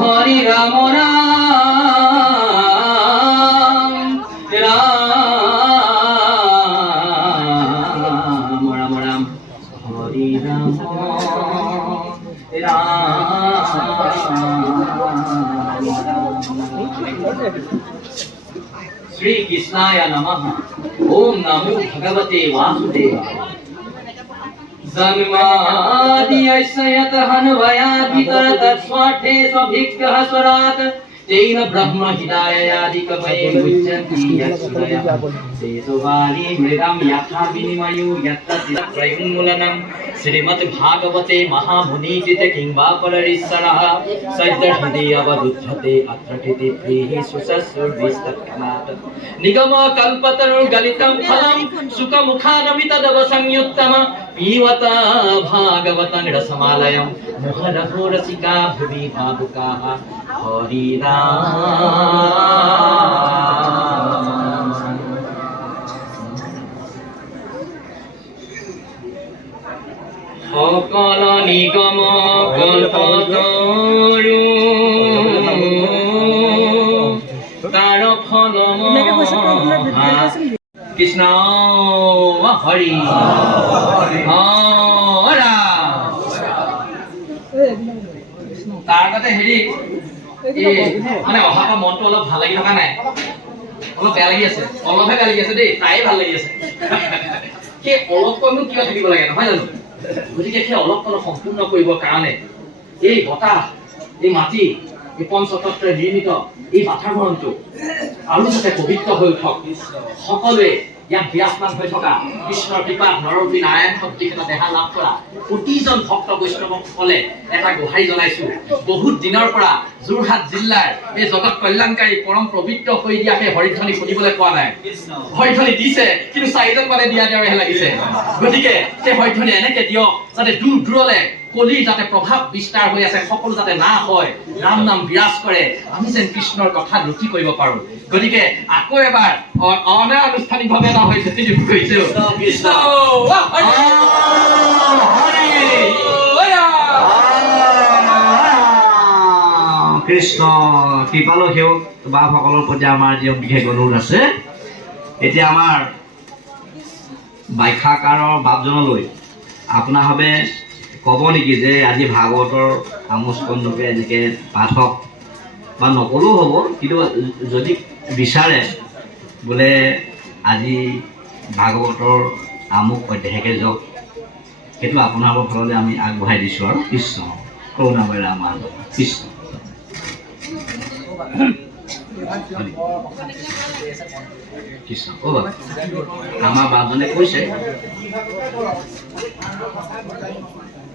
হরি রাম श्री कृष्णाय नमः। ओम नमो भगवते वासुदेवाय। जन्माद्यस्य यतः हन्वयादितरतस्वाठे स्वभिक्खः स्वरात् तेन ब्रह्म हिदायादिकवये मुच्यन्ति यत्सुदयः शेषवाणी मृगं यथा विनिमयो यत्र त्रैगुणमूलनं श्रीमद् भागवते महामुनिजित किंवा पररीश्वरः सद्यहृदि अवरुध्यते अत्र कृतिभिः सुसस्सुर्विस्तत्कमात् निगम कल्पतरुर्गलितं फलं सुखमुखारमितदव संयुक्तम पीवत भागवतं रसमालयं मुहुरहो रसिका भुवि भावुकाः हरि সকল নিগম কল্পতৰু তাৰ ফল কৃষ্ণ হৰি তাৰ আগতে হেৰি মানে অহা মনটো অলপ ভাল লাগি থকা নাই, অলপ বেয়া লাগি আছে, অলপহে বেয়া লাগি আছে দেই, তাই ভাল লাগি আছে। সেই অলপকণনো কিয় থাকিব লাগে নহয় জানো? গতিকে সেই অলপকণ সম্পূৰ্ণ কৰিবৰ কাৰণে এই বতাহ, এই মাটি, এই পঞ্চতত্বৰে নিৰ্মিত এই বাতাবৰণটো আৰু যাতে পবিত্ৰ হৈ উঠক, সকলোৱে ইয়াত বিৰাজমান হৈ থকা কৃষ্ণৰ কৃপাত নৰৰূপী নাৰায়ণ শক্তিক এটা দেহা লাভ কৰা প্ৰতিজন ভক্ত বৈষ্ণৱসকলে এটা গোহাৰি জনাইছো। বহুত দিনৰ পৰা যোৰহাট জিলাৰ এই জগত কল্যাণকাৰী পৰম পবিত্ৰ হৈ দিয়া সেই হৰিধ্বনি শুনিবলৈ পোৱা নাই। হৰিধ্বনি দিছে কিন্তু চাৰিজন মানে দিয়া দিয়াৰহে লাগিছে। গতিকে সেই হৰিধ্বনি এনেকে দিয়ক যাতে দূৰ দূৰলৈ কলিৰ যাতে প্ৰভাৱ বিস্তাৰ হৈ আছে, সকলো যাতে না হয়, ৰাম নাম বিৰাজ কৰে, আমি যেন কৃষ্ণৰ কথা ৰুচি কৰিব পাৰো। গতিকে আকৌ এবাৰ অনানুষ্ঠানিকভাৱে এটা হৈছে কৰিছো কৃষ্ণ কৃপালো সেও বাপসকলৰ প্ৰতি আমাৰ যি বিশেষ অনুৰোধ আছে। এতিয়া আমাৰ ব্যাখ্যাকাৰৰ বাপজনলৈ আপোনাৰভাৱে ক'ব নেকি যে আজি ভাগৱতৰ আমোস্কন্ধকে এনেকে পাঠ হওক বা নকলেও হ'ব, কিন্তু যদি বিচাৰে বোলে আজি ভাগৱতৰ আমুক অধ্যায়কে যাওক, সেইটো আপোনালোকৰ ফাললৈ আমি আগবঢ়াই দিছোঁ। আৰু কৃষ্ণ কৰোণাবাৰে আমাৰ কৃষ্ণ কৃষ্ণ অ' বাবা আমাৰ বাজনে কৈছে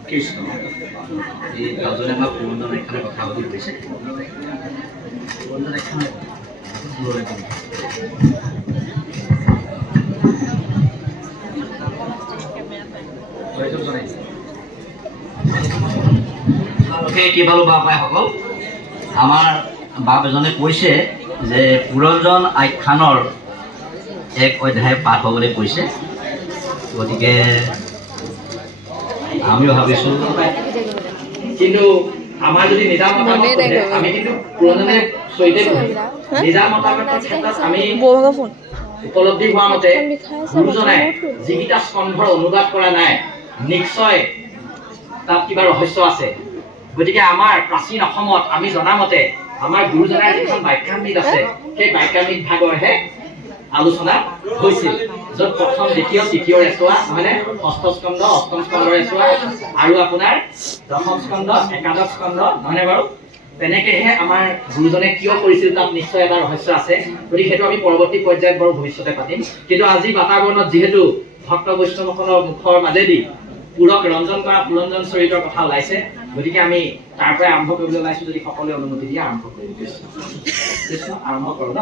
কৃষ্ণ এই বাজনে আমাৰ পুৰন্দৰ এখানে কথা পাতি কৈছে। পুৰন্দৰ এখানে কি পালো বাপাইসকল, আমাৰ বাপ এজনে কৈছে যে পুৰঞ্জন আখ্যানৰ এক অধ্যায় পাঠ হ'বলৈ কৈছে। গতিকে আমিও ভাবিছোঁ, কিন্তু আমাৰ যদি নিজা মতামত আমি কিন্তু পুৰঞ্জনে সৈতে নিজা মতামতৰ ক্ষেত্ৰত আমি উপলব্ধি হোৱা মতে গুৰুজনাই যিকেইটা স্কন্ধৰ অনুবাদ কৰা নাই নিশ্চয় তাত কিবা ৰহস্য আছে। গতিকে আমাৰ প্ৰাচীন অসমত আমি জনামতে আমাৰ গুৰুজনাৰ যিখন বাক্যামৃত আছে সেই বাক্যামৃত ভাগৰহে আলোচনা হৈছিল, য'ত প্ৰথম দ্বিতীয় তৃতীয় এচোৱা নহয়নে, ষষ্ঠ স্কন্ধ অষ্টম স্কন্ধৰ এচোৱা আৰু আপোনাৰ দশম স্কন্ধ একাদশ স্কন্ধ নহয়নে বাৰু, তেনেকেহে আমাৰ গুৰুজনে কিয় কৰিছিল তাত নিশ্চয় এটা ৰহস্য আছে। গতিকে সেইটো আমি পৰৱৰ্তী পৰ্যায়ত বাৰু ভৱিষ্যতে পাতিম। কিন্তু আজি বাতাবৰণত যিহেতু ভক্ত বৈষ্ণৱসকলৰ মুখৰ মাজেদি পুৰক ৰঞ্জন কৰা পুৰঞ্জন চৰিত্ৰৰ কথা ওলাইছে, গতিকে আমি তাৰ পৰাই আৰম্ভ কৰিবলৈ ওলাইছো। যদি সকলোৱে অনুমতি দিয়ে আৰম্ভ কৰিম। কৃষ্ণ আৰম্ভ কৰোঁ ন,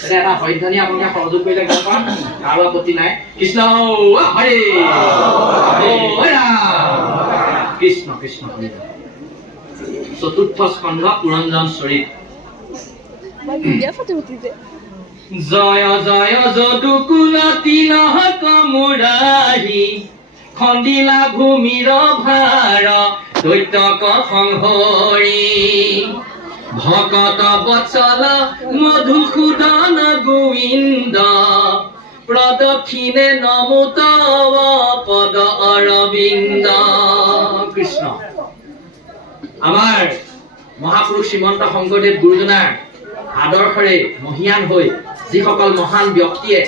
তেতিয়া এটা হৰিধ্বনি আপোনালোকে সহযোগ কৰিলে গম পাম, কাৰো আপত্তি নাই। কৃষ্ণ হৰি কৃষ্ণ কৃষ্ণ হৰি। চতুৰ্থ স্কন্ধ পুৰঞ্জন চৰিত। জয় জয় যদুকুল তিলক মুৰাৰী খন্দিলা ভূমিৰ ভাৰ দৈত্যক সংহৰি ভকত বৎসল মধুসূদন গোবিন্দ প্ৰদক্ষিণে নমো তব পদ অৰবিন্দ। কৃষ্ণ। আমাৰ মহাপুৰুষ শ্ৰীমন্ত শংকৰদেৱ গুৰুজনাৰ আদৰ্শৰে মহিয়ান হৈ যিসকল মহান ব্যক্তিয়ে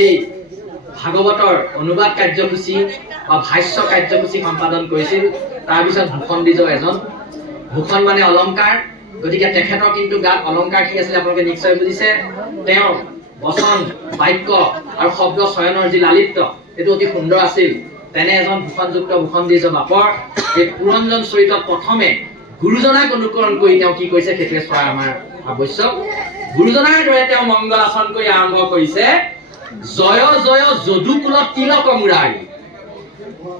এই ভাগৱতৰ অনুবাদ কাৰ্যসূচী বা ভাষ্য কাৰ্যসূচী সম্পাদন কৰিছিল, তাৰ পিছত ভূষণ দ্বিজ এজন। ভূষণ মানে অলংকাৰ, গতিকে তেখেতৰ কিন্তু গাত অলংকাৰ কি আছিলে আপোনালোকে নিশ্চয় বুজিছে। তেওঁৰ বচন বাক্য আৰু শব্দ চয়নৰ যি লালিত্য এইটো অতি সুন্দৰ আছিল। তেনে এজন ভূষণযুক্ত ভূষণ দ্বিজ বাপৰ এই পুৰঞ্জন চৰিত্ৰত প্ৰথমে গুৰুজনাক অনুকৰণ কৰি তেওঁ কি কৰিছে সেইটোৱে চোৱা আমাৰ আৱশ্যক। গুৰুজনাৰ দৰে তেওঁ মংগল আচৰণ কৰি আৰম্ভ কৰিছে জয় জয় যদুকুল তিলক মুৰাৰী।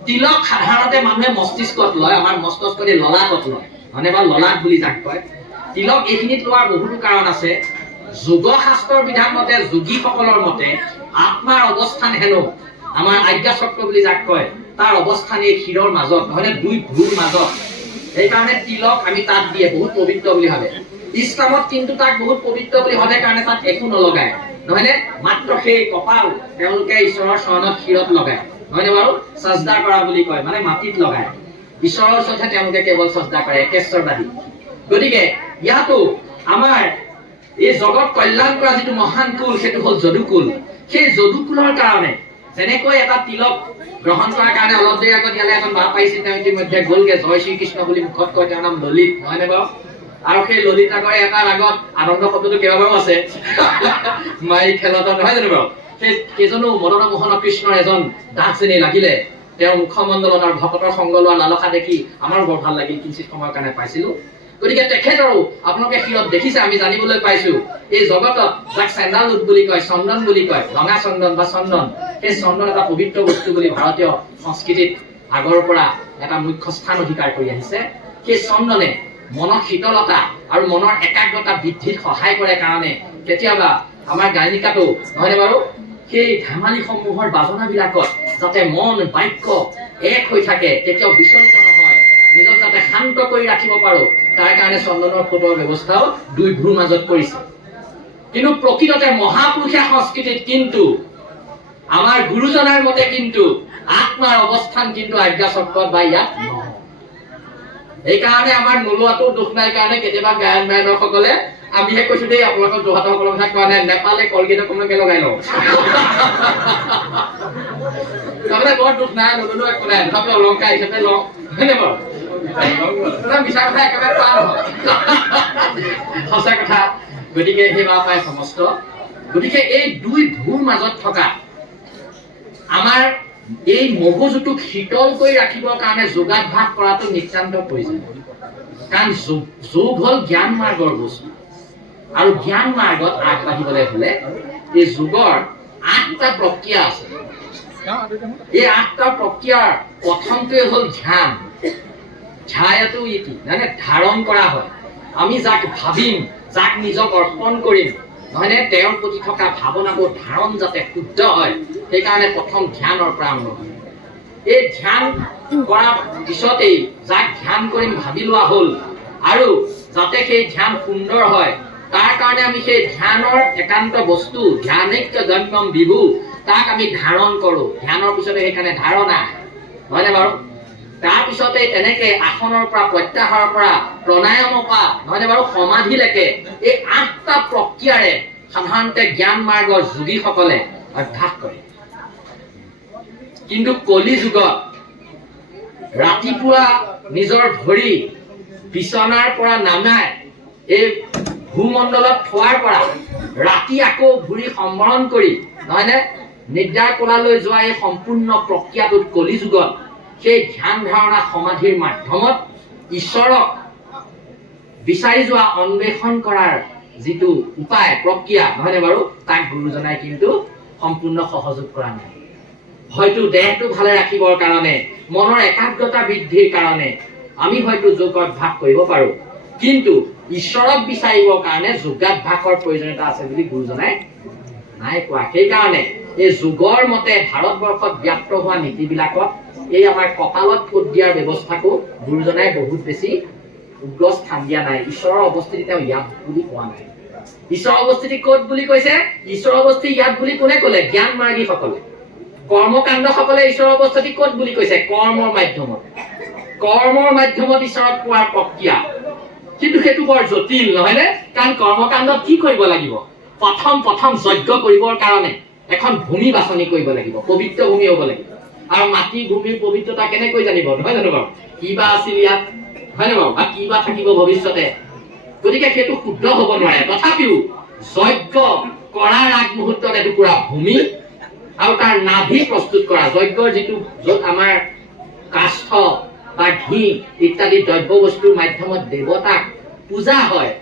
তিলক সাধাৰণতে মানুহে মস্তিষ্কত লয়, আমাৰ মস্তিষ্কত ললাটত লয়, মানে বা ললাট বুলি যাক কয়। তিলক এইখিনিত লোৱাৰ বহুতো কাৰণ আছে। যোগ শাস্ত্ৰৰ বিধান মতে, যোগীসকলৰ মতে আত্মাৰ অৱস্থান হেনো আমাৰ আজ্ঞা চক্ৰ বুলি যাক কয় তাৰ অৱস্থান এই শিৰৰ মাজত, নহয়নে দুই ভ্ৰুৰ মাজত। সেইকাৰণে তিলক আমি তাত দিয়ে বহুত পবিত্ৰ বুলি ভাবে। ইছলামত কিন্তু তাক বহুত পবিত্ৰ বুলি ভাবে কাৰণে তাত একো নলগায়, নহয়নে? মাত্ৰ সেই কপাল তেওঁলোকে ঈশ্বৰৰ চৰণত শিৰত লগায়, নহয়নে বাৰু? সাজদা কৰা বুলি কয়, মানে মাটিত লগায়। ঈশ্বৰৰ ওচৰতহে তেওঁলোকে কেৱল সাজদা কৰে, একেশ্বৰবাদী। গতিকে ইয়াতো আমাৰ এই জগত কল্যাণ কৰা যিটো মহান কুল সেইটো হ'ল যদুকুল। সেই যদুকুলৰ কাৰণে যেনেকৈ এটা তিলক গ্ৰহণ কৰাৰ কাৰণে অলপ দেৰি আগত ইয়ালে এজন বাপ পাইছিল, তেওঁ ইতিমধ্যে গ'লগে। জয় শ্ৰীকৃষ্ণ বুলি মুখত কয়, তেওঁৰ নাম ললিত, নহয়নে বাৰু? আৰু সেই ললিত আগৰ এটাৰ আগত আনন্দ শব্দটো কেইবাবাৰো আছে মাই খেলত, নহয় জানো বাৰু? সেই কেইজনো মদন মোহন কৃষ্ণৰ এজন দাস যেনে লাগিলে। তেওঁৰ মুখমণ্ডলত আৰু ভকতৰ সংগ লোৱা লালসা দেখি আমাৰো বৰ ভাল লাগিল, কিঞ্চিত সময়ৰ কাৰণে পাইছিলো। গতিকে তেখেতৰো আপোনালোকে শিৰত দেখিছে, আমি জানিবলৈ পাইছো এই জগতত যাক চেণ্ডালউড বুলি কয়, চন্দন বুলি কয়, ৰঙা চন্দন বা চন্দন, সেই চন্দন এটা পবিত্ৰ বস্তু বুলি ভাৰতীয় সংস্কৃতিত আগৰ পৰা এটা মুখ্য স্থান অধিকাৰ কৰি আহিছে। সেই চন্দনে মনৰ শীতলতা আৰু মনৰ একাগ্ৰতা বৃদ্ধিত সহায় কৰে কাৰণে কেতিয়াবা আমাৰ গায়িকাটো, নহয়নে বাৰু, সেই ধেমালি সমূহৰ বাজনাবিলাকত যাতে মন বাক্য এক হৈ থাকে, কেতিয়াও বিচলিত নহয়, নিজক যাতে শান্ত কৰি ৰাখিব পাৰো, তাৰ কাৰণে চন্দনৰ ফোটৰ ব্যৱস্থাও দুই ভ্ৰুৰ মাজত কৰিছে। কিন্তু প্ৰকৃততে মহাপুৰুষীয়া সংস্কৃতিত কিন্তু আমাৰ গুৰুজনাৰ মতে কিন্তু আত্মাৰ অৱস্থান কিন্তু আজ্ঞা চক্ৰত বা ইয়াত নহয়। এইকাৰণে আমাৰ নোলোৱাটো দুখ নাই কাৰণে কেতিয়াবা গায়ন বায়নসকলে, আমিহে কৈছো দেই, আপোনালোকৰ যোৰহাটসকলৰ কথা কোৱা নাই, নেপালে কলগেট অকণমানকে লগাই লওঁ তাৰমানে বৰ দুখ নাই, নললো একো নাই, তথাপি অলংকাৰ হিচাপে লওঁ, হয়নে বাৰু? মিছা কথা একেবাৰে কোৱা নহয় সঁচা কথা। গতিকে সেই বাপাই সমস্ত, গতিকে এই দুই ভ্ৰুৰ মাজত থকা আমাৰ এই মগজুটোক শীতল কৰি ৰাখিবৰ কাৰণে যোগাভ্যাস কৰাটো নিতান্ত প্ৰয়োজন। কাৰণ যোগ হ'ল জ্ঞান মাৰ্গৰ বস্তু, আৰু জ্ঞান মাৰ্গত আগবাঢ়িবলৈ হলে এই যোগৰ ৮টা প্ৰক্ৰিয়া আছে। এই ৮টা প্ৰক্ৰিয়াৰ প্ৰথমটোৱে হ'ল ধ্যান। ধ্যায়াটো ইতি মানে ধাৰণ কৰা হয়। আমি যাক ভাবিম, যাক নিজক অৰ্পণ কৰিম, নহয়নে, তেওঁৰ প্ৰতি থকা ভাৱনাবোৰ ধাৰণ যাতে শুদ্ধ হয়, সেইকাৰণে প্ৰথম ধ্যানৰ পৰা আৰম্ভ হয়। এই ধ্যান কৰাৰ পিছতেই যাক ধ্যান কৰিম ভাবি লোৱা হ'ল, আৰু যাতে সেই ধ্যান সুন্দৰ হয় তাৰ কাৰণে আমি সেই ধ্যানৰ একান্ত বস্তু ধ্যানৈক্য গম্যম বিভু, তাক আমি ধাৰণ কৰো। ধ্যানৰ পিছতে সেইকাৰণে ধাৰণা, হয়নে বাৰু? তাৰপিছতে তেনেকে আসনৰ পৰা, প্ৰত্যাহাৰৰ পৰা, প্ৰণায়ামৰ পৰা, নহয়নে বাৰু, সমাধিলৈকে এই ৮টা প্ৰক্ৰিয়াৰে সাধাৰণতে জ্ঞান মাৰ্গৰ যোগীসকলে অভ্যাস কৰে। কিন্তু কলি যুগত ৰাতিপুৱা নিজৰ ভৰি বিচনাৰ পৰা নামাই এই ভূমণ্ডলত থোৱাৰ পৰা ৰাতি আকৌ ভৰি সম্বৰণ কৰি, নহয়নে, নিদ্ৰাৰ কোলালৈ যোৱা এই সম্পূৰ্ণ প্ৰক্ৰিয়াটোত কলি যুগত সেই ধ্যান ধাৰণা সমাধিৰ মাধ্যমত ঈশ্বৰক বিচাৰি যোৱা অন্বেষণ কৰাৰ যিটো উপায় প্ৰক্ৰিয়া, নহয়নে বাৰু, তাক গুৰুজনাই কিন্তু সম্পূৰ্ণ সহযোগ কৰা নাই। হয়তো দেহটো ভালে ৰাখিবৰ কাৰণে, মনৰ একাগ্ৰতা বৃদ্ধিৰ কাৰণে আমি হয়তো যোগ অভ্যাস কৰিব পাৰো, কিন্তু ঈশ্বৰক বিচাৰিবৰ কাৰণে যোগাভ্যাসৰ প্ৰয়োজনীয়তা আছে বুলি গুৰুজনাই নাই কোৱা। সেইকাৰণে এই যুগৰ মতে ভাৰতবৰ্ষত ব্যাপ্ত হোৱা নীতিবিলাকত এই আমাৰ কপালত ফোট দিয়াৰ ব্যৱস্থাকো গুৰুজনাই বহুত বেছি উগ্ৰ স্থান দিয়া নাই। ঈশ্বৰৰ অৱস্থিতি তেওঁ ইয়াত বুলি কোৱা নাই। ঈশ্বৰৰ অৱস্থিতি ক'ত বুলি কৈছে? ঈশ্বৰৰ অৱস্থিতি ইয়াত বুলি কোনে ক'লে? জ্ঞান মাৰ্গীসকলে। কৰ্মকাণ্ডসকলে ঈশ্বৰৰ অৱস্থিতি ক'ত বুলি কৈছে? কৰ্মৰ মাধ্যমত। কৰ্মৰ মাধ্যমত ঈশ্বৰক পোৱাৰ প্ৰক্ৰিয়া, কিন্তু সেইটো বৰ জটিল নহয়নে? কাৰণ কৰ্মকাণ্ডত কি কৰিব লাগিব? প্ৰথম যজ্ঞ কৰিবৰ কাৰণে এখন ভূমি বাছনি কৰিব লাগিব, পবিত্ৰ ভূমি হ'ব লাগিব। আৰু মাটি ভূমিৰ পবিত্ৰতা কেনেকৈ জানিব? নহয় জানো বাৰু? কিবা আছিল ইয়াত, হয় নে বাৰু? বা কিবা থাকিব ভৱিষ্যতে, গতিকে সেইটো শুদ্ধ হ'ব নোৱাৰে। তথাপিও যজ্ঞ কৰাৰ আগমুহূৰ্তত এটুকুৰা ভূমি আৰু তাৰ নাভি প্ৰস্তুত কৰা, যজ্ঞৰ যিটো য'ত আমাৰ কাষ্ঠ বা ঘি ইত্যাদি দ্ৰব্য বস্তুৰ মাধ্যমত দেৱতাক পূজা হয়,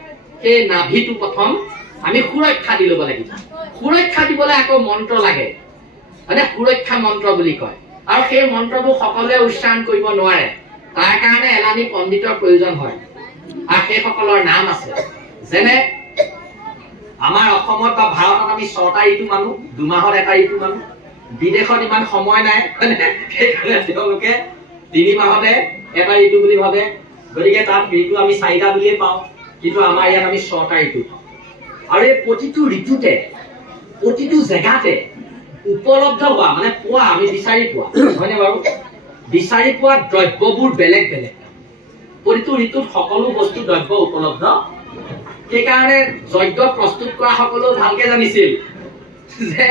সেই নাভিটো প্ৰথম আমি সুৰক্ষা দি ল'ব লাগিব। সুৰক্ষা দিবলৈ আকৌ মন্ত্ৰ লাগে, মানে সুৰক্ষা মন্ত্ৰ বুলি কয়। আৰু সেই মন্ত্ৰবোৰ সকলোৱে উচ্চাৰণ কৰিব নোৱাৰে, তাৰ কাৰণে এলানি পণ্ডিতৰ প্ৰয়োজন হয়। আৰু সেইসকলৰ নাম আছে, যেনে আমাৰ অসমত বা ভাৰতত আমি 6টা ঋতু মানো, 2 মাহত এটা ঋতু মানো। বিদেশত ইমান সময় নাই, সেইকাৰণে তেওঁলোকে 3 মাহতে এটা ঋতু বুলি ভাবে, গতিকে তাত ঋতু আমি 4টা বুলিয়ে পাওঁ, কিন্তু আমাৰ ইয়াত আমি 6টা ঋতু। আৰু এই প্ৰতিটো ঋতুতে প্ৰতিটো জেগাতে উপলব্ধ হোৱা, মানে পোৱা, আমি বিচাৰি পোৱা, হয়নে বাৰু? বিচাৰি পোৱা দ্ৰব্যবোৰ বেলেগ বেলেগ। প্ৰতিটো ঋতুত সকলো বস্তু দ্ৰব্য উপলব্ধ। সেইকাৰণে যজ্ঞ প্ৰস্তুত কৰা সকলেও ভালকে জানিছিল যে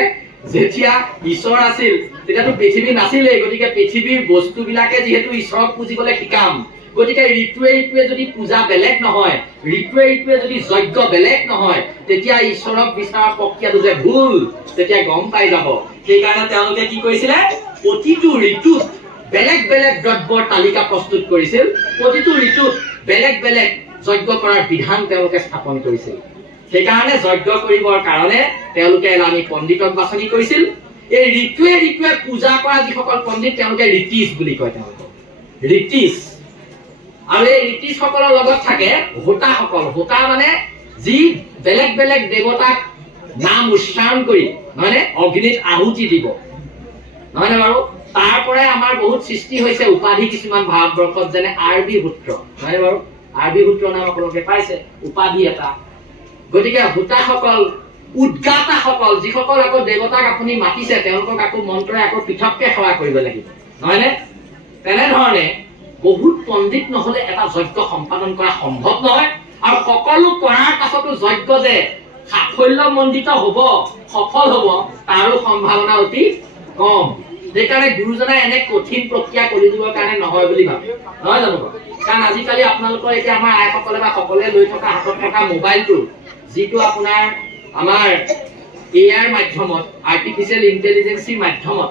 যেতিয়া ঈশ্বৰ আছিল তেতিয়াতো পৃথিৱী নাছিলেই, গতিকে পৃথিৱীৰ বস্তুবিলাকে যিহেতু ঈশ্বৰক পুজিবলৈ শিকাম, গতিকে ঋতুৱে যদি পূজা বেলেগ নহয়, ঋতুৱে যদি যজ্ঞ বেলেগ নহয়, তেতিয়া ঈশ্বৰক বিচৰাৰ প্ৰক্ৰিয়াটো যে ভুল, তেতিয়া গম পাই যাব। সেইকাৰণে তেওঁলোকে কি কৰিছিলে? প্ৰতিটো ঋতুত বেলেগ বেলেগ দ্ৰব্যৰ তালিকা প্ৰস্তুত কৰিছিল, প্ৰতিটো ঋতুত বেলেগ বেলেগ যজ্ঞ কৰাৰ বিধান তেওঁলোকে স্থাপন কৰিছিল। সেইকাৰণে যজ্ঞ কৰিবৰ কাৰণে তেওঁলোকে এলানি পণ্ডিতক বাছনি কৰিছিল। এই ঋতুৱে পূজা কৰা যিসকল পণ্ডিত তেওঁলোকে ঋতিজ বুলি কয়, তেওঁলোকক ঋতিজ। আৰু এই ঋতিজসকলৰ লগত থাকে হোতাসকল। হোতা মানে যি বেলেগ বেলেগ দেৱতাক নাম উচ্চাৰণ কৰি নহয়নে অগ্নিত আহুতি দিব, নহয়নে বাৰু? তাৰ পৰাই আমাৰ বহুত সৃষ্টি হৈছে উপাধি কিছুমান ভাৰতবৰ্ষত, যেনে আৰবী সূত্ৰ, নহয়নে বাৰু? আৰবী সূত্ৰ নাম আপোনালোকে পাইছে, উপাধি এটা। গতিকে হোতাসকল, উদ্গাতাসকল, যিসকল আকৌ দেৱতাক আপুনি মাতিছে তেওঁলোকক আকৌ মন্ত্ৰৰে আকৌ পৃথককে সেৱা কৰিব লাগিব, নহয়নে? তেনেধৰণে বহুত পণ্ডিত নহলে এটা যজ্ঞ সম্পাদন কৰা সম্ভৱ নহয়। আৰু সকলো কৰাৰ পাছতো যজ্ঞ যে সাফল্যমণ্ডিত হব, সফল হব, তাৰো সম্ভাৱনা অতি কম। সেইকাৰণে গুৰুজনাই এনে কঠিন প্ৰক্ৰিয়া কৰি দিবৰ কাৰণে নহয় বুলি ভাবে, নহয় জানো? কাৰণ আজিকালি আপোনালোকৰ এতিয়া আমাৰ আইসকলে বা সকলোৱে লৈ থকা হাতত থকা মোবাইলটো, যিটো আপোনাৰ আমাৰ এআইৰ মাধ্যমত, আৰ্টিফিচিয়েল ইণ্টেলিজেন্সিৰ মাধ্যমত,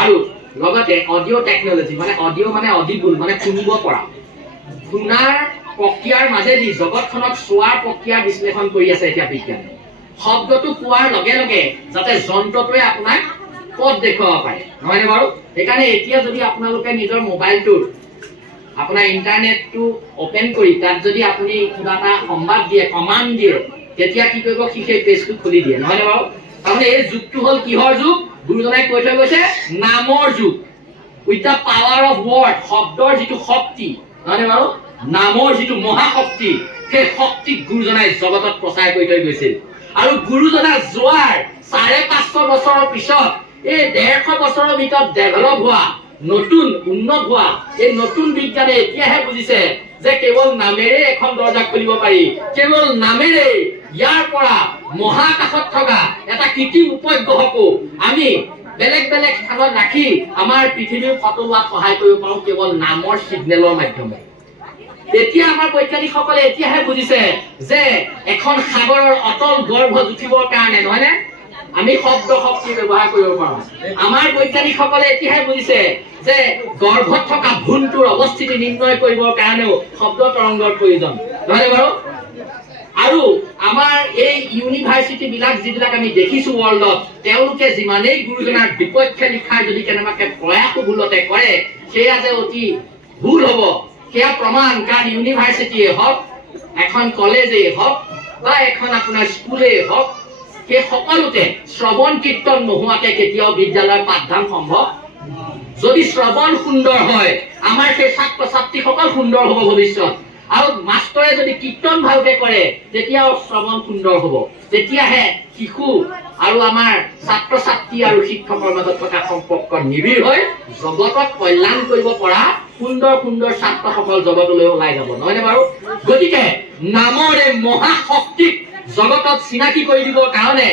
আৰু লগতে অডিঅ' টেকনলজি, মানে অডিঅ' মানে অডিবল, মানে শুনিব পৰা, শুনাৰ প্ৰক্ৰিয়াৰ মাজেদি জগতখনক চোৱাৰ প্ৰক্ৰিয়া বিশ্লেষণ কৰি আছে এতিয়া বিজ্ঞানে। শব্দটো পোৱাৰ লগে লগে যাতে যন্ত্ৰটোৱে আপোনাক পথ দেখুৱাব পাৰে, নহয়নে বাৰু? সেইকাৰণে এতিয়া যদি আপোনালোকে নিজৰ মোবাইলটোৰ আপোনাৰ ইণ্টাৰনেটটো অপেন কৰি তাত যদি আপুনি কিবা এটা সংবাদ দিয়ে, কমাণ্ড দিয়ে, তেতিয়া কি কৰিব? সি সেই পেজটো খুলি দিয়ে, নহয়নে বাৰু? তাৰমানে এই যুগটো হ'ল কিহৰ যুগ? গুৰুজনাই কৈ থৈ গৈছে নামৰ যুগ। With the power of word, শব্দৰ যিটো শক্তি, নহয়নে বাৰু? নামৰ যিটো মহাশক্তি, সেই শক্তিক গুৰুজনাই জগতত প্ৰচাৰ কৰি থৈ গৈছিল। আৰু গুৰুজনা যোৱাৰ 550 বছৰৰ পিছত এই 150 বছৰৰ ভিতৰত ডেভেলপ হোৱা, নতুন উন্নত হোৱা এই নতুন বিজ্ঞানে এতিয়াহে বুজিছে যে কেৱল নামেৰে এখন দৰ্জা খুলিব পাৰি, কেৱল নামেৰে ইয়াৰ পৰা মহাকাশত থকা এটা কৃত্ৰিম উপগ্ৰহকো আমি বেলেগ বেলেগ স্থানত ৰাখি আমাৰ পৃথিৱীৰ ফটো লোৱাত সহায় কৰিব পাৰোঁ, কেৱল নামৰ ছিগনেলৰ মাধ্যমে। এতিয়া আমাৰ বৈজ্ঞানিকসকলে এতিয়াহে বুজিছে যে এখন সাগৰৰ অতল গৰ্ভ জুখিবৰ কাৰণে, নহয়নে, আমি শব্দ শক্তি ব্যৱহাৰ কৰিব পাৰোঁ। আমাৰ বৈজ্ঞানিকসকলে এতিয়াহে বুজিছে যে গৰ্ভত থকা ভ্ৰূণটোৰ অৱস্থিতি নিৰ্ণয় কৰিবৰ কাৰণেও শব্দ তৰংগৰ প্ৰয়োজন, নহয়নে বাৰু? আৰু আমাৰ এই ইউনিভাৰ্চিটি বিলাক যিবিলাক আমি দেখিছো ৱৰ্ল্ডত, তেওঁলোকে যিমানেই গুৰুজনাৰ বিপক্ষে লিখাৰ যদি কেনেবাকে প্ৰয়াসো ভুলতে কৰে, সেয়া যে অতি ভুল হ'ব সেয়া প্ৰমাণ। কাৰণ ইউনিভাৰ্চিটিয়ে হওক, এখন কলেজেই হওক বা এখন আপোনাৰ স্কুলেই হওক, সেই সকলোতে শ্ৰৱণ কীৰ্তন নোহোৱাকে কেতিয়াও বিদ্যালয়ৰ পাঠদান সম্ভৱ। যদি শ্ৰৱণ সুন্দৰ হয়, আমাৰ সেই ছাত্ৰ ছাত্ৰীসকল সুন্দৰ হ'ব ভৱিষ্যত। আৰু মাষ্টৰে যদি কীৰ্তন ভালকে কৰে, তেতিয়াও শ্ৰৱণ সুন্দৰ হ'ব। তেতিয়াহে শিশু আৰু আমাৰ ছাত্ৰ ছাত্ৰী আৰু শিক্ষকৰ মাজত থকা সম্পৰ্ক নিবিড় হৈ জগতত কল্যাণ কৰিব পৰা সুন্দৰ সুন্দৰ ছাত্ৰসকল জগতলৈ ওলাই যাব, নহয়নে বাৰু? গতিকে নামৰ এই মহাশক্তিক জগতত চিনাকি কৰি দিবৰ কাৰণে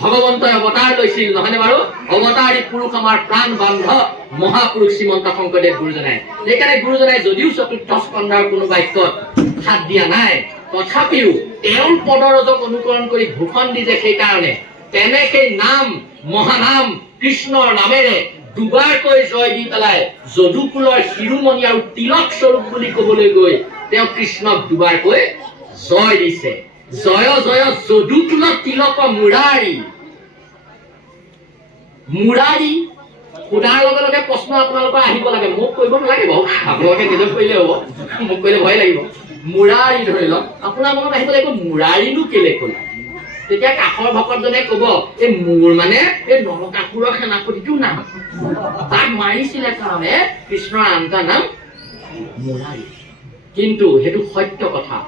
ভগৱন্তই অৱতাৰ লৈছিল, নহয়নে বাৰু? অৱতাৰী পুৰুষ আমাৰ প্ৰাণ বান্ধৱ মহাপুৰুষ শ্ৰীমন্ত শংকৰদেৱ গুৰুজনাই। সেইকাৰণে গুৰুজনাই যদিও চতুৰ্থ স্কন্ধৰ কোনো বাক্যত হাত দিয়া নাই, তথাপিও তেওঁৰ পদৰজক অনুকৰণ কৰি ভূষণ দিছে। সেইকাৰণে তেনে সেই নাম মহানাম কৃষ্ণৰ নামেৰে দুবাৰকৈ জয় দি পেলাই যদুকুলৰ শিৰোমণি আৰু তিলক স্বৰূপ বুলি কবলৈ গৈ তেওঁ কৃষ্ণক দুবাৰকৈ জয় দিছে। জয় জয় যদুকুল তিলক মুৰাৰী। মুৰাৰী শুনাৰ লগে লগে প্ৰশ্ন আপোনালোকৰ আহিব লাগে, মোক কৰিব নালাগিব, আপোনালোকে নিজক কৰিলে হ'ব, মোক কৰিলে ভয় লাগিব। মুৰাৰী ধৰি লওক, আপোনাৰ মনত আহিব লাগিব মুৰাৰীনো কেলে ক'লে? তেতিয়া কাষৰ ভকতজনে ক'ব, এই মোৰ মানে এই নৰকাসুৰৰ সেনাপতিটোৰ নাম, তাক মাৰিছিলে কাৰণে কৃষ্ণৰ আনটা নাম মুৰাৰী। কিন্তু সেইটো সত্য কথা।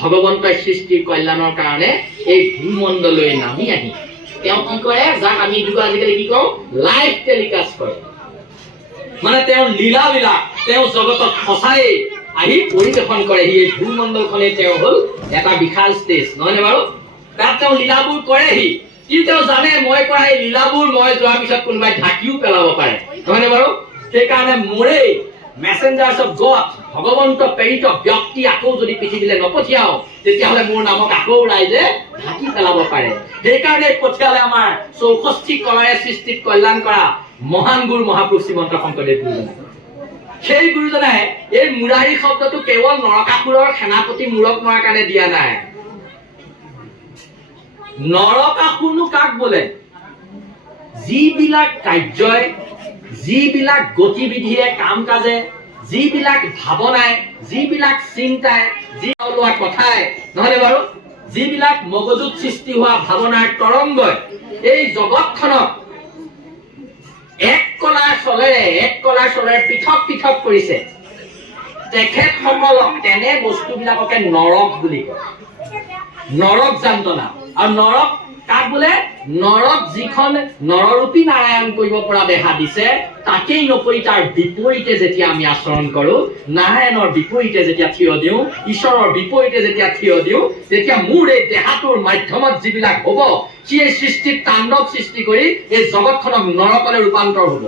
ভগৱন্তই সৃষ্টিৰ কল্যাণৰ কাৰণে এই ভূমণ্ডলৈ নামি আহি তেওঁ কি কৰে, যাক আমি আজিকালি কি কওঁ, লাইভ টেলিকাষ্ট কৰে। মানে তেওঁৰ লীলাবিলাক তেওঁ জগতত সঁচাই আহি পৰিৱেশন কৰে। এই ভূমণ্ডলখনে তেওঁ হ'ল এটা বিশাল ষ্টেজ, নহয়নে বাৰু? তাত তেওঁ লীলাবোৰ কৰেহি, কিন্তু তেওঁ জানে মই কৰা এই লীলাবোৰ মই যোৱাৰ পিছত কোনোবাই ঢাকিও পেলাব পাৰে, নহয়নে বাৰু? সেইকাৰণে মোৰেই মেছেঞ্জাৰ্ছ অফ গড, ভগৱন্ত প্ৰেৰিত ব্যক্তি আকৌ যদি পৃথিৱীলৈ নপঠিয়াও, তেতিয়াহ'লে মোৰ নামক আকৌ ৰাইজে ঢাকি পেলাব পাৰে। সেইকাৰণে পঠিয়ালে আমাৰ 64 কলাৰে সৃষ্টিত কল্যাণ কৰা মহান গুৰু মহাপুৰুষ শ্ৰীমন্ত শংকৰদেৱ গুৰুজনাই। সেই গুৰুজনাই এই মুৰাৰী শব্দটো কেৱল নৰকাসুৰৰ সেনাপতি মূৰক মৰাৰ কাৰণে দিয়া নাই। নৰকাসুৰনো কাক বোলে? যিবিলাক কাৰ্যই, যিবিলাক গতিবিধিয়ে, কাম কাজে, যিবিলাক ভাৱনাই, যিবিলাক চিন্তাই, যি ওলোৱা কথাই, নহয়নে বাৰু? যিবিলাক মগজুত সৃষ্টি হোৱা ভাৱনাৰ তৰংগই এই জগতখনক এক কলাৰ চলেৰে পৃথক পৃথক কৰিছে। তেখেতসকলক তেনে বস্তুবিলাককে নৰক বুলি কয়। নৰক যান্ত্ৰণা। আৰু নৰক কাক বোলে? নৰক যিখন নৰৰূপী নাৰায়ণ কৰিব পৰা দেহা দিছে, তাকেই নকৰি তাৰ বিপৰীতে যেতিয়া আমি আচৰণ কৰো, নাৰায়ণৰ বিপৰীতে যেতিয়া থিয় দিওঁ, ঈশ্বৰৰ বিপৰীতে যেতিয়া থিয় দিওঁ, তেতিয়া মোৰ এই দেহাটোৰ মাধ্যমত যিবিলাক হ'ব, সি এই সৃষ্টিত তাণ্ডৱ সৃষ্টি কৰি এই জগতখনক নৰকলৈ ৰূপান্তৰ হ'ব।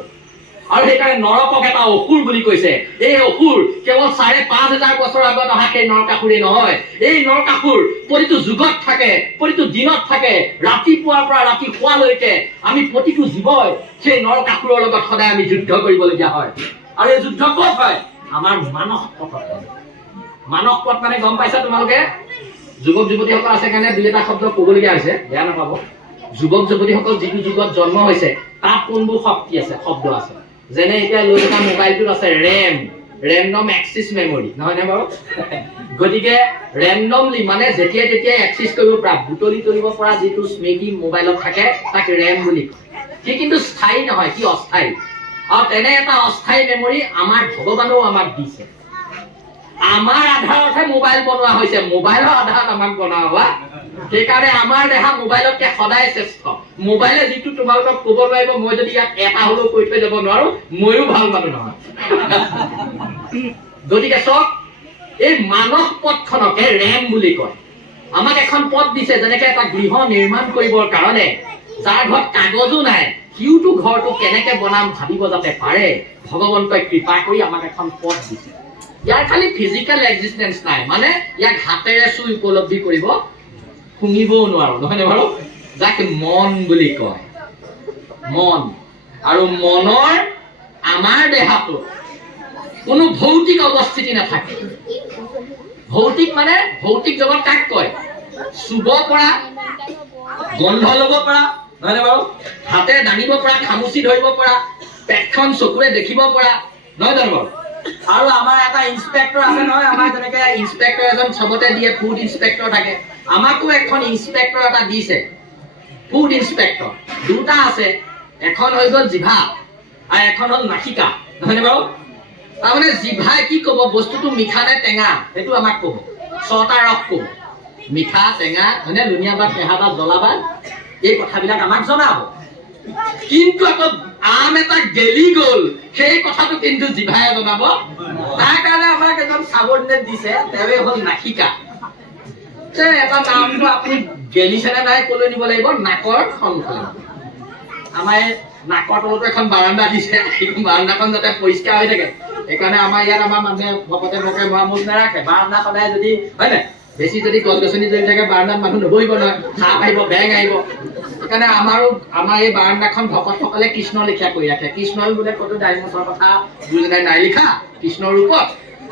আৰু সেইকাৰণে নৰকক এটা অসুৰ বুলি কৈছে। এই অসুৰ কেৱল 5,500 বছৰ আগত অহা সেই নৰকাসুৰেই নহয়। এই নৰকাসুৰ প্ৰতিটো যুগত থাকে, প্ৰতিটো দিনত থাকে। ৰাতিপুৱাৰ পৰা ৰাতি শোৱালৈকে আমি প্ৰতিটো জীৱই সেই নৰকাসুৰৰ লগত সদায় আমি যুদ্ধ কৰিবলগীয়া হয়। আৰু এই যুদ্ধ ক'ত হয়? আমাৰ মানস পথত। মানস পথ মানে গম পাইছা তোমালোকে? যুৱক যুৱতীসকল আছে কাৰণে দুই এটা শব্দ ক'বলগীয়া হৈছে, বেয়া নাপাব। যুৱক যুৱতীসকল যিটো যুগত জন্ম হৈছে তাত কোনবোৰ শক্তি আছে, শব্দ আছে। যেনে এতিয়া লৈ থকা মোবাইলটোত আছে ৰেণ্ডম এক্সিছ মেমৰি, নহয়নে বাৰু? গতিকে ৰেণ্ডমলি মানে যেতিয়াই তেতিয়াই এক্সিছ কৰিব পৰা, বুটলি তুলিব পৰা যিটো স্মৃতি মোবাইলত থাকে তাক ৰেম বুলি কয়। সি কিন্তু স্থায়ী নহয়, সি অস্থায়ী। আৰু তেনে এটা অস্থায়ী মেমৰি আমাৰ ভগৱানেও আমাক দিছে। আমাৰ আধাৰতহে মোবাইল বনোৱা হৈছে, মোবাইলৰ আধাৰত আমাক বনোৱা হোৱা। সেইকাৰণে আমাৰ দেহা মোবাইলতকে সদায় শ্ৰেষ্ঠ। মোবাইলে যিটো তোমালোকক ক'ব নোৱাৰিব, মই যদি ইয়াত এটা হ'লেও কৈ থৈ যাব নোৱাৰো, ময়ো ভাল মানুহ নহয়। গতিকে চক এই মানস পথখনকে ৰেম বুলি কয়। আমাক এখন পথ দিছে, যেনেকে এটা গৃহ নিৰ্মাণ কৰিবৰ কাৰণে যাৰ ঘৰত কাগজো নাই, সিওতো ঘৰটো কেনেকে বনাম ভাবিব যাতে পাৰে, ভগৱন্তই কৃপা কৰি আমাক এখন পথ দিছে। ইয়াৰ খালি ফিজিকেল এক্সিষ্টেন্স নাই, মানে ইয়াক হাতেৰে চুই উপলব্ধি কৰিব শুনিবও নোৱাৰো, নহয়নে বাৰু? যাক মন বুলি কয়। মন। আৰু মনৰ আমাৰ দেহাটো কোনো ভৌতিক অৱস্থিতি নাথাকে। ভৌতিক মানে ভৌতিক জগত কাক কয়? চুব পৰা, গন্ধ ল'ব পৰা, নহয়নে বাৰু? হাতে দাঙিব পৰা, খামুচি ধৰিব পৰা, পেটখন চকুৰে দেখিব পৰা, নহয় জানো বাৰু? আৰু আমাৰ এটা ইন্সপেক্টৰ আছে নহয়, আমাৰ যেনেকে ইন্সপেক্টৰ এজন চবতে দিয়ে, ফুড ইন্সপেক্টৰ থাকে, আমাকো এখন ইন্সপেক্টৰ এটা দিছে, ফুড ইন্সপেক্টৰ দুটা আছে, এখন হৈ গ'ল জিভা আৰু এখন হ'ল নাসিকা, নহয়নে বাৰু? তাৰমানে জিভাই কি ক'ব, বস্তুটো মিঠা নে টেঙা সেইটো আমাক ক'ব, 6টা ৰস ক'ব, মিঠা টেঙা হয়নে, লুণীয়া বা কেহা বা জ্বলা বা এই কথাবিলাক আমাক জনাব। কিন্তু আকৌ আম এটা গেলি গ'ল সেই কথাটো কিন্তু জিভাই জনাব। তাৰ কাৰণে আমাক এজন সাবৰ্ডিনেট দিছে, তেওঁৱে হ'ল নাসিকা। এটা নামটো আপুনি গেলিছে নে নাই ক'লৈ নিব লাগিব, নাকৰ সন্মুখলৈ। আমাৰ নাকৰ তলতো এখন বাৰাণ্ডা দিছে, বাৰাণ্ডাখন যাতে পৰিষ্কাৰ হৈ থাকে সেইকাৰণে আমাৰ ইয়াত আমাৰ মানুহে ভকতে ভকে মৰামত নাৰাখে, বাৰাণ্ডা সদায় যদি হয় নাই বেছি যদি গছ গছনি যদি থাকে বাৰাণ্ডাত মানুহ নবহিব নহয়, সাপ আহিব, বেং আহিব। সেইকাৰণে আমাৰ এই বাৰাণ্ডাখন ভকতসকলে কৃষ্ণ লিখা কৰি ৰাখে। কৃষ্ণই বোলে ক'তো ডাইমছৰ কথা দুজনাই নাই লিখা কৃষ্ণৰ ৰূপত।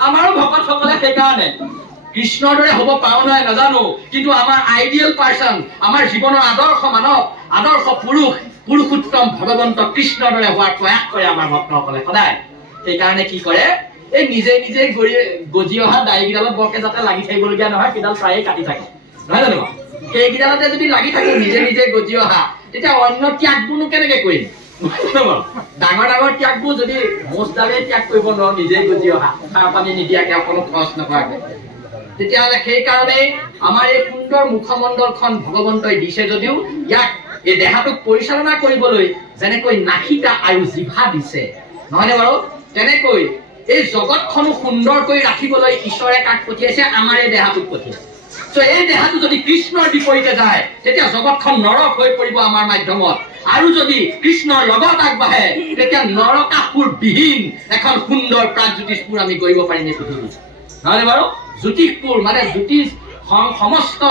আমাৰো ভকতসকলে সেইকাৰণে কৃষ্ণৰ দৰে হ'ব পাৰো নাই নাজানো, কিন্তু আমাৰ আইডিয়েল পাৰ্চন, আমাৰ জীৱনৰ আদৰ্শ মানৱ, আদৰ্শ পুৰুষোত্তম ভগৱন্ত কৃষ্ণৰ দৰে হোৱাৰ প্ৰয়াস কৰে আমাৰ ভক্তসকলে সদায়। সেইকাৰণে কি কৰে, এই নিজে নিজে গজি অহা দাড়িকেইডালত বৰকে যাতে লাগি থাকিবলগীয়া নহয়, সেইডাল প্ৰায়ে কাটি থাকে, নহয় জানো? সেইকেইডালতে যদি লাগি থাকো নিজে নিজে গজি অহা, তেতিয়া অন্য ত্যাগবোৰনো কেনেকে কৰিম? ডাঙৰ ডাঙৰ ত্যাগবোৰ যদি মোচডালেই ত্যাগ কৰিব নোৱাৰো, নিজে গজি অহা সাৰ পানী নিদিয়াকে অকণো খৰচ নকৰাকে, তেতিয়াহ'লে সেইকাৰণেই আমাৰ এই সুন্দৰ মুখমণ্ডলখন ভগৱন্তই দিছে যদিও ইয়াক এই দেহাটোক পৰিচালনা কৰিবলৈ যেনেকৈ নাসিকা আৰু জিভা দিছে, নহয়নে বাৰু? তেনেকৈ এই জগতখনো সুন্দৰকৈ ৰাখিবলৈ ঈশ্বৰে কাক পঠিয়াইছে, আমাৰ এই দেহাটোক পঠিয়াইছে। এই দেহাটো যদি কৃষ্ণৰ বিপৰীতে যায় তেতিয়া জগতখন নৰক হৈ পৰিব আমাৰ মাধ্যমত, আৰু যদি কৃষ্ণৰ লগত আগবাঢ়ে তেতিয়া নৰকাসুৰ বিহীন এখন সুন্দৰ প্ৰাগজ্যোতিষপুৰ আমি গঢ়িব পাৰিম এই পৃথিৱীত, নহয়নে বাৰু? জ্যোতিষপুৰ মানে জ্যোতিষ সমস্ত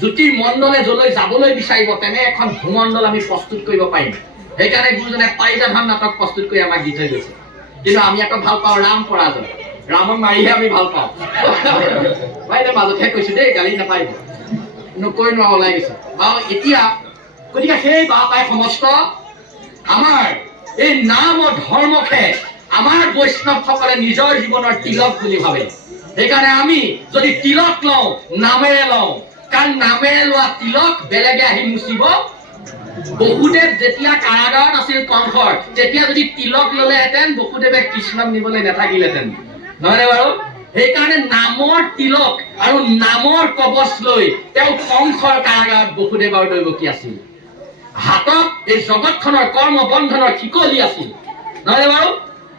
জ্যোতিৰ্মণ্ডলে যলৈ যাবলৈ বিচাৰিব তেনে এখন ভূমণ্ডল আমি প্ৰস্তুত কৰিব পাৰিম। সেইকাৰণে গুৰুজনে পাৰিজাতন নাটক প্ৰস্তুত কৰি আমাক দি থৈ গৈছে। কিন্তু আমি আকৌ ভাল পাওঁ ৰাম পৰাজয়, ৰামক মাৰিহে আমি ভাল পাওঁ। মাজতহে কৈছো দেই, গালি নাপাৰিব, নকৈ নোৱাৰা ওলাই গৈছে বাৰু এতিয়া। গতিকে সেই বাপাই সমস্ত আমাৰ এই নাম ও ধৰ্মকে আমাৰ বৈষ্ণৱসকলে নিজৰ জীৱনৰ তিলক বুলি ভাবে। সেইকাৰণে আমি যদি তিলক লওঁ নামেৰে লওঁ, কাৰণ নামেৰে লোৱা তিলক বেলেগে আহি মুচিব। বসুদেৱ যেতিয়া কাৰাগাৰত আছিল কংসৰ, তেতিয়া যদি তিলক ললেহেঁতেন বসুদেৱে কৃষ্ণক নিবলৈ নাথাকিলেহেঁতেন, নহয়নে বাৰু? সেইকাৰণে নামৰ তিলক আৰু নামৰ কবচ লৈ তেওঁ কংসৰ কাৰাগাৰত বসুদেৱ আৰু দৈৱকী আছিল। হাতত এই জগতখনৰ কৰ্ম বন্ধনৰ শিকলি আছিল, নহয়নে বাৰু?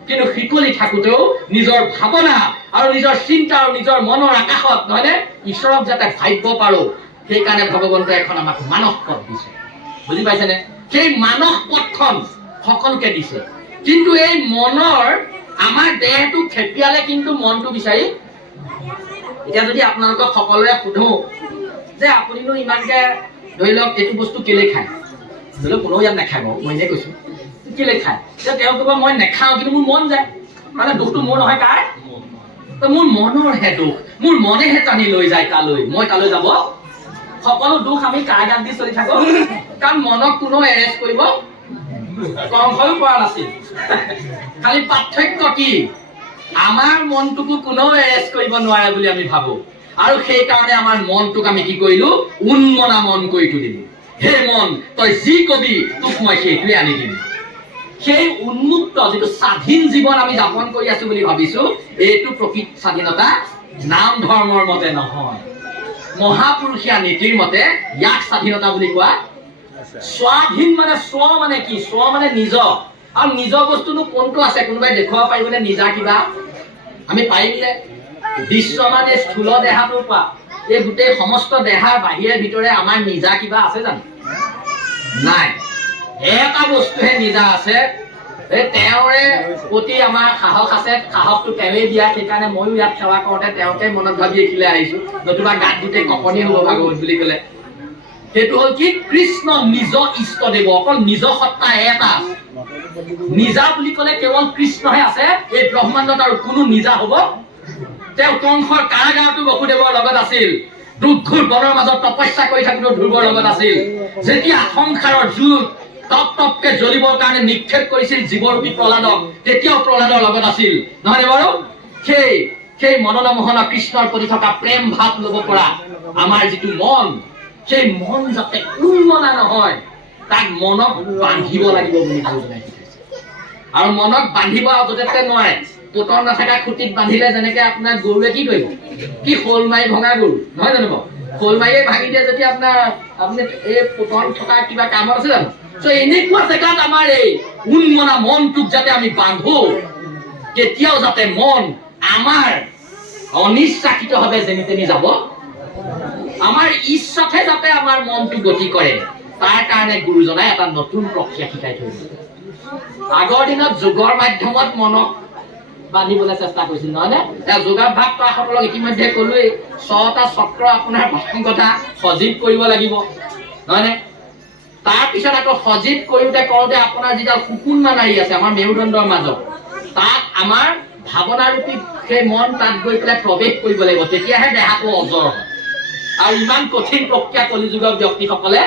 কিন্তু শিকলি থাকোতেও নিজৰ ভাৱনা আৰু নিজৰ চিন্তা আৰু নিজৰ মনৰ আকাশত নহয়নে ঈশ্বৰক যাতে ভাবিব পাৰো, সেইকাৰণে ভগৱন্তই এখন আমাক মানস পথ দিছে, বুজি পাইছেনে? সেই মানস পথখন সকলোকে দিছে। কিন্তু এই মনৰ আমাৰ দেহটো খেপিয়ালে কিন্তু মনটো বিচাৰি, এতিয়া যদি আপোনালোকক সকলোৰে সোধো যে আপুনিনো ইমানকে ধৰি লওক এইটো বস্তু কেলে খায়, ধৰি লওক কোনেও ইয়াত নাখায় বাৰু, মই এনেই কৈছো কেলে খায়, তেওঁ ক'ব মই নেখাওঁ কিন্তু মোৰ মন যায়, মানে দুখটো মোৰ নহয় কাৰ, মোৰ মনৰহে দুখ, মোৰ মনেহে টানি লৈ যায় তালৈ, মই তালৈ যাব। সকলো দুখ আমি কাৰ গাত দি চলি থাকো, কাৰণ মনক কোনো এৰেষ্ট কৰিব কংসও পৰা নাছিল। খালি পাৰ্থক্য কি, আমাৰ মনটোকো কোনেও এৰেষ্ট কৰিব নোৱাৰে বুলি আমি ভাবো, আৰু সেইকাৰণে আমাৰ মনটোক আমি কি কৰিলো, উন্মনা মন কৰি তুলিলো। হে মন তই যি কবি তোক মই সেইটোৱে আনি দিম। সেই উন্মুক্ত যিটো স্বাধীন জীৱন আমি যাপন কৰি আছো বুলি ভাবিছো, এইটো প্ৰকৃত স্বাধীনতা নাম ধৰ্মৰ মতে নহয়, মহাপুৰুষীয়া নীতিৰ মতে ইয়াক স্বাধীনতা বুলি কোৱা। স্বাধীন মানে স্ব মানে কি, স্ব মানে নিজ, আৰু নিজ বস্তুনো কোনটো আছে, কোনোবাই দেখুৱাব পাৰিবনে নিজা কিবা? আমি পাৰিমনে? বিশ্ব মানে স্থূল দেহাটোৰ পৰা এই গোটেই সমস্ত দেহাৰ বাহিৰে ভিতৰে আমাৰ নিজা কিবা আছে জানো? নাই। এটা বস্তুহে নিজা আছে, এই তেওঁৰে প্ৰতি আমাৰ সাহস আছে, সাহসটো তেওঁৱেই দিয়া। সেইকাৰণে ময়ো ইয়াত সেৱা কৰোঁতে তেওঁকে মনত ভাবি এইখিলে আহিছো, নতুবা গাত গোটেই কপনি হ'ব ভাগৱত বুলি ক'লে। সেইটো হ'ল কি, কৃষ্ণ নিজ ইষ্টদেৱ, অকল নিজ সত্তা এটা। নিজা বুলি ক'লে কেৱল কৃষ্ণহে আছে, এই ব্ৰহ্মাণ্ডত আৰু কোনো নিজা হ'ব? তেওঁ কংসৰ কাৰাগাৰতো বসুদেৱৰ লগত আছিল, দুৰ্ঘোৰ বনৰ মাজত তপস্যা কৰি থাকোঁতে ধ্ৰুৱৰ লগত আছিল। যেতিয়া সংসাৰৰ জুই টপ টপকে জ্বলিবৰ কাৰণে নিক্ষেপ কৰিছিল জীৱৰূপী প্ৰহ্লাদক, তেতিয়াও প্ৰহ্লাদৰ লগত আছিল, নহয়নে বাৰু? সেই মনন মোহন কৃষ্ণৰ প্ৰতি থকা প্ৰেম ভাৱ ল'ব পৰা আমাৰ যিটো মন, সেই মন যাতে উন্মনা নহয়, তাক মনক বান্ধিব লাগিব বুলি গুৰুজনাই শিকাইছে। আৰু মনক বান্ধিব য'তে নোৱাৰে। পোতন নাথাকা খুঁটিত বান্ধিলে যেনেকে আপোনাৰ গৰুৱে কি কৰিব, কি শোল মাৰি ভঙা গৰু নহয় জানো বাৰু? শোল মাৰিয়ে ভাঙি দিয়ে যদি আপুনি এই পোতন থকা কিবা কামত আছে জানো? এনেকুৱা জেগাত আমাৰ এই উন্মনা মনটোক যাতে আমি বান্ধো, কেতিয়াও যাতে মন আমাৰ অনিচ্ছাকৃতভাৱে যেনি তেনি যাব, আমাৰ ইচ্ছাতহে যাতে আমাৰ মনটো গতি কৰে, তাৰ কাৰণে গুৰুজনাই এটা নতুন প্ৰক্ৰিয়া শিকাই থৈ দিছে। আগৰ দিনত যোগৰ মাধ্যমত মনক বান্ধিবলৈ চেষ্টা কৰিছিল নহয় নে? যোগাভ্যাস কৰা সকলক ইতিমধ্যে ক'লোৱেই, 6টা চক্ৰ আপোনাৰ প্ৰথম কথা সজীৱ কৰিব লাগিব নহয় নে? তাৰপিছত আকৌ সজীৱ কৰোঁতে আপোনাৰ যিডাল সুকুন্মা নাড়ী আছে আমাৰ মেৰুদণ্ডৰ মাজত, তাত আমাৰ ভাৱনাৰূপী সেই মন তাত গৈ পেলাই প্ৰৱেশ কৰিব লাগিব, তেতিয়াহে দেহাটো অজৰ হয়। আৰু ইমান কঠিন প্ৰক্ৰিয়া কলিযুগৰ ব্যক্তিসকলে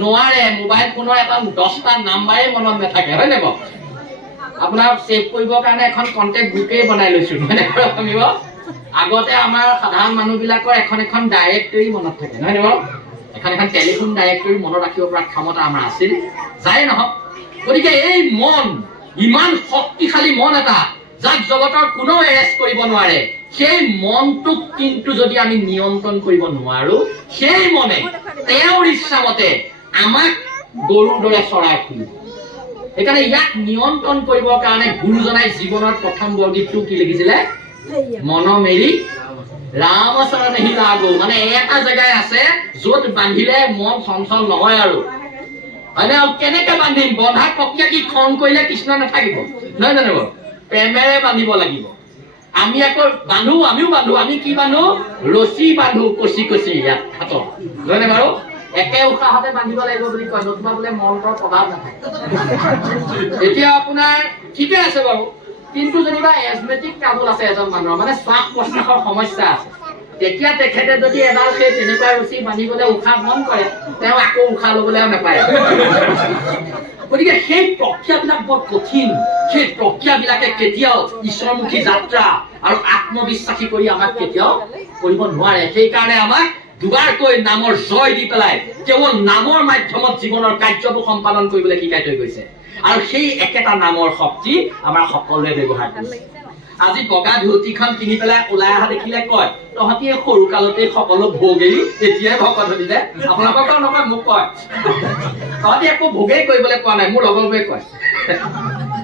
নোৱাৰে। মোবাইল ফোনৰ এটা 10টা নাম্বাৰে মনত নাথাকে হয় নাই বাৰু? আপোনাৰ ছেভ কৰিবৰ কাৰণে এখন কণ্টেক্ট বুকেই বনাই লৈছো মানে আমি আগতে আমাৰ সাধাৰণ মানুহবিলাকৰ এখন ডাইৰেক্টৰী মনত থাকে নহয় নে বাৰু? এখন টেলিফোন ডাইৰেক্টৰী মনত ৰাখিব পৰা ক্ষমতা আমাৰ আছিল, যাই নহওক। গতিকে এই মন ইমান শক্তিশালী মন এটা, যাক জগতৰ কোনেও এৰেষ্ট কৰিব নোৱাৰে, সেই মনটোক কিন্তু যদি আমি নিয়ন্ত্ৰণ কৰিব নোৱাৰো, সেই মনে তেওঁৰ ইচ্ছামতে আমাক গৰুৰ দৰে চৰাই ফুৰিব। সেইকাৰণে ইয়াক নিয়ন্ত্ৰণ কৰিবৰ কাৰণে গুৰুজনাই জীৱনৰ প্ৰথম বৰগীতটো কি লিখিছিলে? মন মেলি ৰামচৰণেহি লাগো। মানে এটা জেগাই আছে য'ত বান্ধিলে মন চঞ্চল নহয় আৰু হয়নে? কেনেকে বান্ধিম? বন্ধাৰ প্ৰক্ৰিয়া কি? খং কৰিলে কৃষ্ণ নাথাকিব নহয় জানো? প্ৰেমেৰে বান্ধিব লাগিব। আমি আকৌ আমিও বান্ধো। আমি কি বান্ধো? ৰছী বান্ধো কচি ইয়াত হাতত নহয় নে বাৰু? একে উশাহতে বান্ধিব লাগিব বুলি কয়, নতুবা বোলে মন্ত্ৰৰ প্ৰভাৱ নাথাকে। এতিয়া আপোনাৰ ঠিকে আছে বাৰু, কিন্তু যেনিবা এজমেটিক ট্ৰাবল আছে এজন মানুহৰ, মানে শ্বাস প্ৰশ্বাসৰ সমস্যা আছে, তেতিয়া তেখেতে যদি এডাল সেই তেনেকুৱা ৰছী বান্ধিবলৈ উশাহ মন কৰে, তেওঁ আকৌ উশাহ ল'বলৈ নাপায়। গতিকে সেই প্ৰক্ৰিয়াবিলাক বৰ কঠিন। সেই প্ৰক্ৰিয়াবিলাকে কেতিয়াও ঈশ্বৰমুখী যাত্ৰা আৰু আত্মবিশ্বাসী কৰি আমাক কেতিয়াও কৰিব নোৱাৰে। সেইকাৰণে আমাক দুবাৰকৈ নামৰ জয় দি পেলাই কেৱল নামৰ মাধ্যমত জীৱনৰ কাৰ্যবোৰ সম্পাদন কৰিবলৈ শিকাই থৈ গৈছে। আৰু সেই একেটা নামৰ শক্তি আমাৰ সকলোৱে ব্যৱহাৰ কৰিছে। আজি বগা ধুতিখন কিনি পেলাই ওলাই অহা দেখিলে কয়, তহঁতি সৰু কালতে সকলো ভোগ এৰি এতিয়াই ভকত হলিলে। আপোনালোকৰ নকয়, মোক কয় তহঁতি একো ভোগেই কৰিবলৈ কোৱা নাই, মোৰ লগৰবোৰে কয়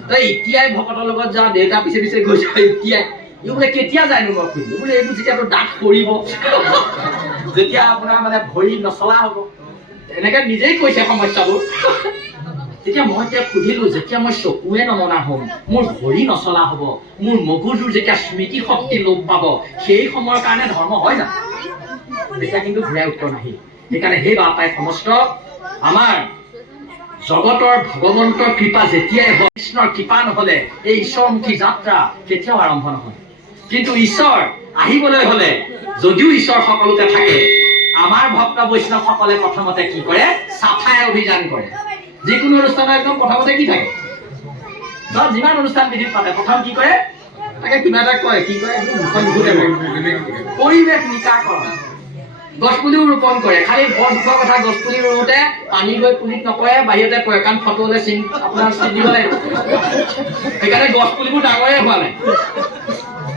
তই এতিয়াই ভকতৰ লগত যা, দেউতা পিছে পিছে গৈছে এতিয়াই। বোলে কেতিয়া যায়নো মই খুজিব? বোলে এইবোৰ যেতিয়া তোৰ দাঁত সৰিব, যেতিয়া আপোনাৰ মানে ভৰি নচলা হ'ব, এনেকে নিজেই কৈছে সমস্যাবোৰ। তেতিয়া মই তেওঁক সুধিলো, যেতিয়া মই চকুৱে নমনা হ'ম, মোৰ ভৰি নচলা হ'ব, মোৰ মগজুৰ যেতিয়া স্মৃতি শক্তি লোপ পাব, সেই সময়ৰ কাৰণে ধৰ্ম হয় জানো? তেতিয়া কিন্তু ঘূৰাই উত্তৰ নাহিল। সেইকাৰণে সেই বাপাই সমস্ত আমাৰ জগতৰ ভগৱন্তৰ কৃপা যেতিয়াই হয়, কৃষ্ণৰ কৃপা নহলে এই ঈশ্বৰমুখী যাত্ৰা কেতিয়াও আৰম্ভ নহয়। কিন্তু ঈশ্বৰ আহিবলৈ হলে, যদিও ঈশ্বৰ সকলোতে থাকে, আমাৰ ভক্ত বৈষ্ণৱ সকলে প্ৰথমতে কি কৰে? চাফাই অভিযান কৰে। যিকোনো অনুষ্ঠানৰ একদম প্ৰথমতে কি থাকে? যিমান অনুষ্ঠান বিধিত পাতে প্ৰথম কি কৰে? তাকে কিবা এটা কয়, কি কয়? পৰিৱেশ নিকাকৰণ। গছপুলিও ৰোপণ কৰে। খালি বৰ দুখৰ কথা, গছপুলি ৰোওঁতে পানী গৈ পুলিত নপৰে, বাহিৰতে পৰে, কাৰণ ফটোলৈ আপোনাৰ চিন্তিব লাগিব। সেইকাৰণে গছপুলিবোৰ ডাঙৰে হোৱা নাই।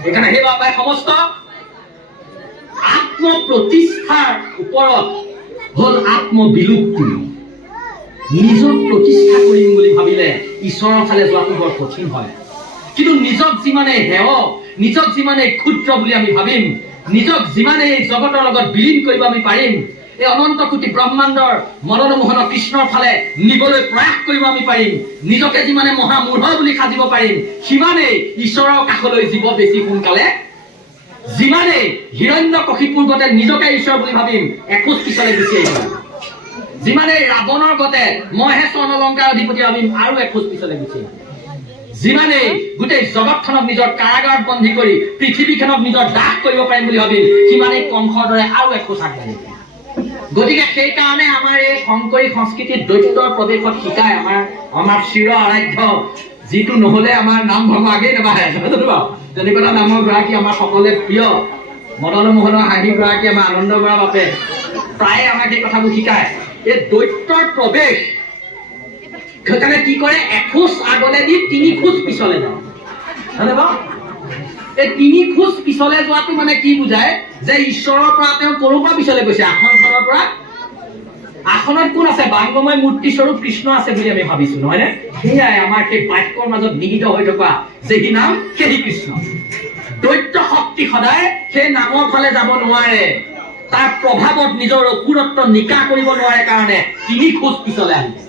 সেইকাৰণে সেই বাপাই সমস্ত আত্মপ্ৰতিষ্ঠাৰ ওপৰত হল আত্মবিলুপ্তি। নিজক প্ৰতিষ্ঠা কৰিম বুলি ভাবিলে ঈশ্বৰৰ ফালে যোৱাটো বৰ কঠিন হয়। কিন্তু নিজক যিমানে হেয়, নিজক যিমানে ক্ষুদ্ৰ বুলি আমি ভাবিম, নিজক যিমানে এই জগতৰ লগত বিলীন কৰিব আমি পাৰিম, এই অনন্ত কোটি ব্ৰহ্মাণ্ডৰ মদনমোহন কৃষ্ণৰ ফালে নিবলৈ প্ৰয়াস কৰিব আমি পাৰিম, নিজকে যিমানে মহামূঢ় বুলি সাজিব পাৰিম, সিমানেই ঈশ্বৰৰ কাষলৈ জীৱ বেছি সোনকালে, যিমানেই হিৰণ্যকশিপুৰ গতে নিজকে ঈশ্বৰ বুলি ভাবিম, এখোজ পিছলৈ গুচি আহিব। যিমানেই ৰাৱণৰ গতে মইহে স্বৰ্ণ লংকাৰ অধিপতি ভাবিম, আৰু এখোজ পিছলৈ গুচি আহিম। যিমানেই গোটেই জগতখনক নিজৰ কাৰাগাৰত বন্দী কৰি পৃথিৱীখনক নিজৰ দাস কৰিব পাৰিম বুলি ভাবিম, সিমানেই কংসৰ দৰে আৰু এখোজ আগবাঢ়িম। গতিকে সেইকাৰণে আমাৰ এই শংকৰী সংস্কৃতিত দৈত্যৰ প্ৰৱেশত শিকায় আমাৰ চিৰ আৰাধ্য, যিটো নহলে আমাৰ নাম ধৰ্ম আগেই নাবাঢ়ে। তেনেকুৱা নামৰ গৰাকী আমাৰ সকলোৱে প্ৰিয় মদন মোহনৰ হাঁহি গৰাকী আমাৰ আনন্দ কৰা বাপে প্ৰায়ে আমাক এই কথাবোৰ শিকায়। এই দৈত্যৰ প্ৰৱেশ সেইকাৰণে কি কৰে, এখোজ আগলে দি 3 খোজ পিছলে যায়। হয়নে বাৰু? এই 3 খোজ পিছলে যোৱাটো মানে কি বুজায় যে ঈশ্বৰৰ পৰা তেওঁ ক'ৰ পৰা পিছলে গৈছে, আসনখনৰ পৰা। আসনত কোন আছে? বাংগময় মূৰ্তি স্বৰূপ কৃষ্ণ আছে বুলি আমি ভাবিছো, নহয় নে? সেয়াই আমাৰ সেই বাক্যৰ মাজত নিহিত হৈ থকা সেই নাম, সেই কৃষ্ণ। দৈত্য শক্তি সদায় সেই নামৰ ফালে যাব নোৱাৰে, তাৰ প্ৰভাৱত নিজৰ অসুৰত্ব নিকা কৰিব নোৱাৰে কাৰণে 3 খোজ পিছলে আহিছে।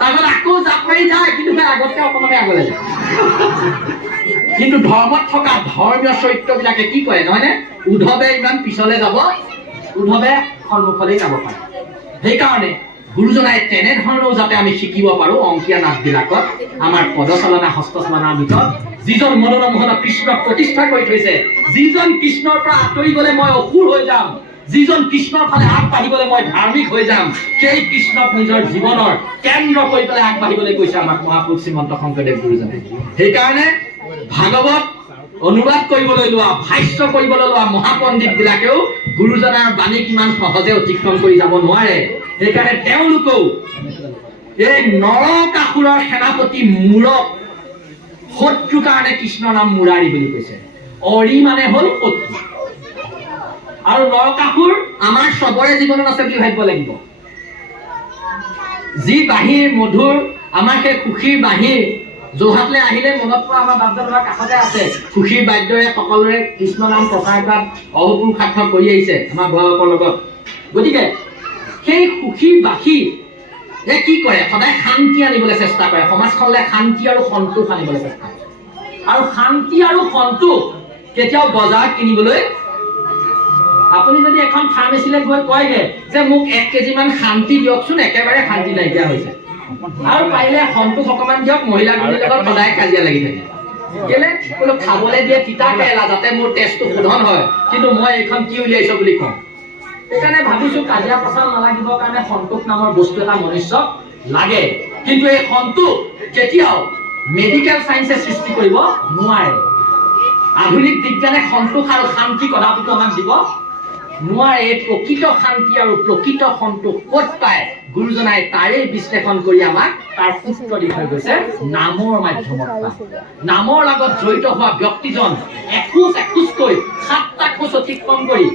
তাৰপিছত আকৌ জাপ মাৰি যায়, কিন্তু সেই আগতকে অকণমান আগলৈ যায়। কিন্তু ধৰ্মত থকা ধৰ্মীয় চৰিত্ৰবিলাকে কি কৰে, নহয়নে? উদ্ধৱে ইমান পিছলে যাব, উদ্ধৱে সন্মুখলৈ যাব পাৰে। সেইকাৰণে গুৰুজনাই তেনেধৰণেও যাতে আমি শিকিব পাৰো অংকীয়া নাচবিলাকত, আমাৰ পদচালনা হস্তচালনাৰ ভিতৰত যিজন মদন মোহন কৃষ্ণক প্ৰতিষ্ঠা কৰি থৈছে, যিজন কৃষ্ণৰ পৰা আঁতৰি গলে মই অসুৰ হৈ যাম, যিজন কৃষ্ণৰ ফালে আগবাঢ়িবলৈ মই ধাৰ্মিক হৈ যাম, সেই কৃষ্ণক নিজৰ জীৱনৰ কেন্দ্ৰ কৰি পেলাই আগবাঢ়িবলৈ কৈছে আমাক মহাপুৰুষ শ্ৰীমন্ত শংকৰদেৱ গুৰুজনে। সেইকাৰণে ভাগৱত অনুবাদ কৰিবলৈ লোৱা, ভাষ্য কৰিবলৈ লোৱা মহাপণ্ডিত বিলাকেও গুৰুজনাৰ বাণী কিমান সহজে অতিক্ৰম কৰি যাব নোৱাৰে। সেইকাৰণে তেওঁলোকেও এই নৰকাসুৰৰ সেনাপতি মূৰক শত্ৰু কাৰণে কৃষ্ণৰ নাম মুৰাৰী বুলি কৈছে। অৰি মানে হল শত্ৰু, আৰু নৰকাসুৰ আমাৰ চবৰে জীৱনত আছে বুলি ভাবিব লাগিব। যি বাঁহীৰ মধুৰ, আমাৰ সেই সুখীৰ বাঁহীৰ যোৰহাটলৈ আহিলে মনত পৰা আমাৰ বাপদাদাৰ কাষতে আছে। সুখীৰ বাদ্যৰে সকলোৰে কৃষ্ণ নাম প্ৰচাৰ কৰাত অহোপুৰুষাৰ্থ কৰি আহিছে আমাৰ বয়সৰ লগত। গতিকে সেই সুখীৰ বাঁহী কি কৰে, সদায় শান্তি আনিবলৈ চেষ্টা কৰে, সমাজখনলৈ শান্তি আৰু সন্তোষ আনিবলৈ চেষ্টা কৰে। আৰু শান্তি আৰু সন্তোষ কেতিয়াও বজাৰত কিনিবলৈ, আপুনি যদি এখন ফাৰ্মেচীলৈ গৈ কয়গে যে মোক 1 কেজি মান শান্তি দিয়কচোন, একেবাৰে শান্তি নাইকিয়া হৈছে। আৰু পাৰিলে সন্তোষ অকমান দিয়ক, মহিলাগুলিৰ লগত সদায় কাজিয়া লাগি থাকে। কেলে? বোলো খাবলৈ দিয়ে তিতা কেৰেলা যাতে মোৰ তেজটো শোধন হয়, কিন্তু মই এইখন কি উলিয়াইছো বুলি কওঁ। সেইকাৰণে ভাবিছো কাজিয়া পচাল নালাগিবৰ কাৰণে সন্তোষ নামৰ বস্তু এটা মনুষ্যক লাগে। কিন্তু এই সন্তোষ কেতিয়াও মেডিকেল চায়েন্সে সৃষ্টি কৰিব নোৱাৰে। আধুনিক বিজ্ঞানে সন্তোষ আৰু শান্তি কথাটো আমাক দিব নোৱাৰে। এই প্ৰকৃত শান্তি আৰু প্ৰকৃত সন্তোষ ক'ত পায়, গুৰুজনাই তাৰেই বিশ্লেষণ কৰি আমাক তাৰ সূত্ৰ দি থৈ গৈছে নামৰ মাধ্যমত। নামৰ লগত জড়িত হোৱা ব্যক্তিজন এখোজ এখোজকৈ 7টা খোজ অতিক্ৰম কৰি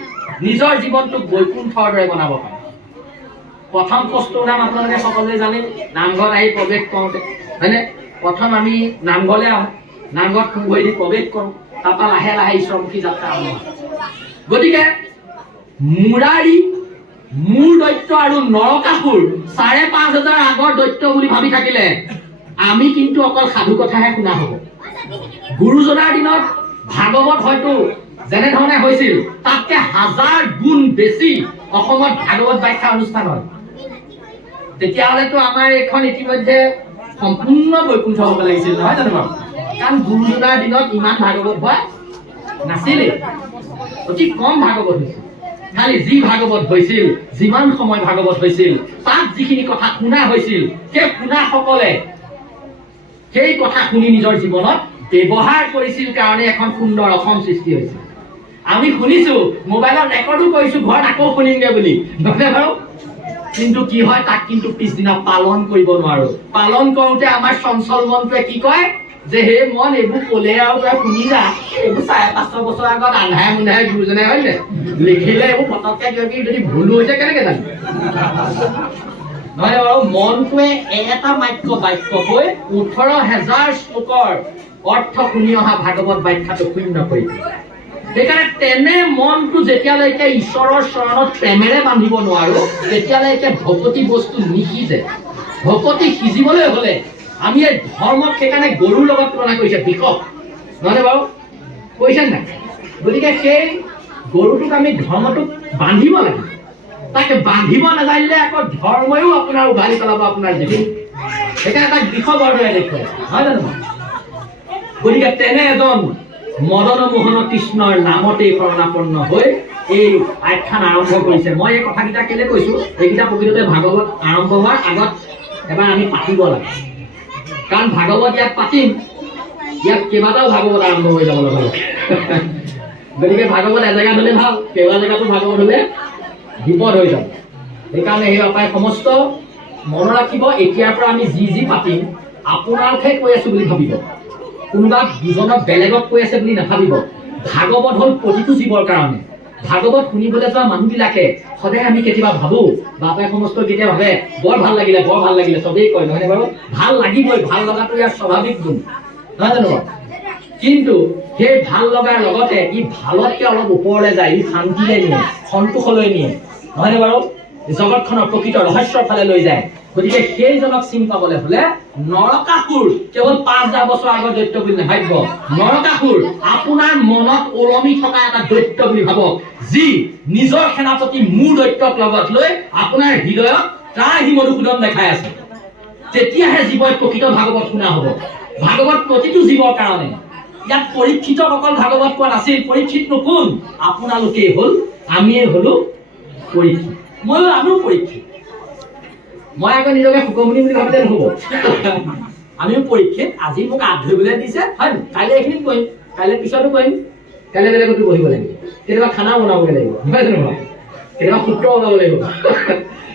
নিজৰ জীৱনটোক বৈকুণ্ঠৰ দৰে বনাব পাৰে। প্ৰথম খোজটোৰ নাম আপোনালোকে সকলোৱে জানে, নামঘৰত আহি প্ৰৱেশ কৰোঁতে, হয়নে? প্ৰথম আমি নামঘৰলৈ আহোঁ, নামঘৰত সুভৰি দি প্ৰৱেশ কৰোঁ, তাৰপৰা লাহে লাহে ঈশ্বৰমুখী যাত্ৰা আৰম্ভ হয়। গতিকে মুৰাৰী, মূৰ দৈত্য আৰু নৰকাসুৰ 5,500 আগৰ দৈত্য বুলি ভাবি থাকিলে আমি কিন্তু অকল সাধু কথাহে শুনা হ'ব। গুৰুজনাৰ দিনত ভাগৱত হয়তো যেনেধৰণে হৈছিল তাতকে 1000 গুণ বেছি অসমত ভাগৱত ব্যাখ্যা অনুষ্ঠান হয়। তেতিয়াহ'লেতো আমাৰ এইখন ইতিমধ্যে সম্পূৰ্ণ বৈকুণ্ঠ হ'ব লাগিছিল, নহয় জানো বাৰু? কাৰণ গুৰুজনাৰ দিনত ইমান ভাগৱত হোৱা নাছিলে, অতি কম ভাগৱত হৈছিল। খালি যি ভাগৱত হৈছিল, যিমান সময় ভাগৱত হৈছিল, তাত যিখিনি কথা শুনা হৈছিল, সেই শুনাসকলে সেই কথা শুনি নিজৰ জীৱনত ব্যৱহাৰ কৰিছিল কাৰণে এখন সুন্দৰ অসম সৃষ্টি হৈছিল। আমি শুনিছো, মোবাইলত ৰেকৰ্ডো কৰিছো, ঘৰত আকৌ শুনিমগে বুলি, নহয় বাৰু? কিন্তু কি হয়, তাক কিন্তু পিছদিনা পালন কৰিব নোৱাৰো। পালন কৰোঁতে আমাৰ চঞ্চল মনটোৱে কি কয় যে হে মন, এইবোৰ ক'লে আৰু তই শুনি যা, এইবোৰ 550 বছৰ আগত আন্ধাৰে মুন্ধাৰে গুৰুজনে হয় নে লিখিলে, এইবোৰ পতককে কিবা যদি ভুল হৈছে কেনেকে জানি, নহয় বাৰু? মনটোৱে এটা মাত্ৰ বাক্য কৈ 18,000 শ্লোকৰ অৰ্থ শুনি অহা ভাগৱত ব্যাখ্যাটো শূন্য কৰি দিয়ে। সেইকাৰণে তেনে মনটো যেতিয়ালৈকে ঈশ্বৰৰ চৰণত প্ৰেমেৰে বান্ধিব নোৱাৰো, তেতিয়ালৈকে ভকতি বস্তু নিসিজে। ভকতি সিজিবলৈ হলে আমি এই ধৰ্মক সেইকাৰণে গৰুৰ লগত তুলনা কৰিছে, বিষক, নহয় বাৰু? কৈছে নাই? গতিকে সেই গৰুটোক আমি ধৰ্মটোক বান্ধিব লাগে। তাকে বান্ধিব নাজানিলে আকৌ ধৰ্মইও আপোনাৰ উভালি পেলাব আপোনাৰ জীৱন। সেইকাৰণে তাক বিষৰ দৰে দেখুৱাই, নহয় জানো? গতিকে তেনে এজন মদন মোহন কৃষ্ণৰ নামতেই শৰণাপন্ন হৈ এই আখ্যান আৰম্ভ কৰিছে। মই এই কথাকেইটা কেলে কৈছো, এইকেইটা প্ৰকৃততে ভাগৱত আৰম্ভ হোৱাৰ আগত এবাৰ আমি পাতিব লাগে। কাৰণ ভাগৱত ইয়াত পাতিম, ইয়াত কেইবাটাও ভাগৱত আৰম্ভ হৈ যাব লগা গতিকে ভাগৱত এজেগাত হ'লে ভাল, কেইবা জেগাতো ভাগৱত হ'লে বিপদ হৈ যাব। সেইকাৰণে সেই অপায় সমস্ত মনত ৰাখিব। এতিয়াৰ পৰা আমি যি পাতিম আপোনাকহে কৈ আছো বুলি ভাবিব, কোনোবা দুজনক বেলেগত কৈ আছে বুলি নাভাবিব। ভাগৱত হ'ল প্ৰতিটো জীৱৰ কাৰণে। ভাগৱত শুনিবলৈ যোৱা মানুহবিলাকে সদায় আমি কেতিয়াবা ভাবো, বাপে সমস্ত কেতিয়া ভাবে বৰ ভাল লাগিলে, বৰ ভাল লাগিলে, চবেই কয় নহয়নে বাৰু? ভাল লাগিবই, ভাল লগাটো ইয়াৰ স্বাভাৱিক গুণ, নহয় জানো? কিন্তু সেই ভাল লগাৰ লগতে ই ভালতকে অলপ ওপৰলৈ যায়, ই শান্তিলৈ নিয়ে, সন্তোষলৈ নিয়ে, নহয়নে বাৰু? জগতখনৰ প্ৰকৃত ৰহস্যৰ ফালে লৈ যায়। গতিকে সেইজনক চিনি পাবলৈ হলে নৰকাসুৰ কেৱল ৫,০০০ বছৰ আগৰ দৈত্য বুলি নাভাবিব। নৰকাসুৰ আপোনাৰ মনত ওলমি থকা এটা দৈত্য বুলি ভাবক, যি নিজৰ সেনাপতি মোৰ দৈত্যক লগত লৈ আপোনাৰ হৃদয়ত ত্ৰাহি মধুসূদন দেখাই আছে। তেতিয়াহে জীৱই প্ৰকৃত ভাগৱত শুনা হব। ভাগৱত প্ৰতিটো জীৱৰ কাৰণে। ইয়াত পৰীক্ষিতক অকল ভাগৱত কোৱা নাছিল। পৰীক্ষিতনো কোন? আপোনালোকেই হল, আমিয়ে হলো পৰীক্ষিত। ময়ো আমিও পৰীক্ষিত। মই আকৌ নিজকে সুকমনি বুলি ভাবিলে নহব। আমিও পৰীক্ষিত। আজি মোক হাত ধৰিবলৈ দিছে, হয় নে? কাইলৈ এইখিনি কৰিম, কাইলৈ পিছতো কৰিম, কাইলৈ বেলেগতো বহিব লাগিব, কেতিয়াবা খানা বনাবগৈ লাগিব, নহয় জানো? কেতিয়াবা সূত্ৰ ওলাব লাগিব।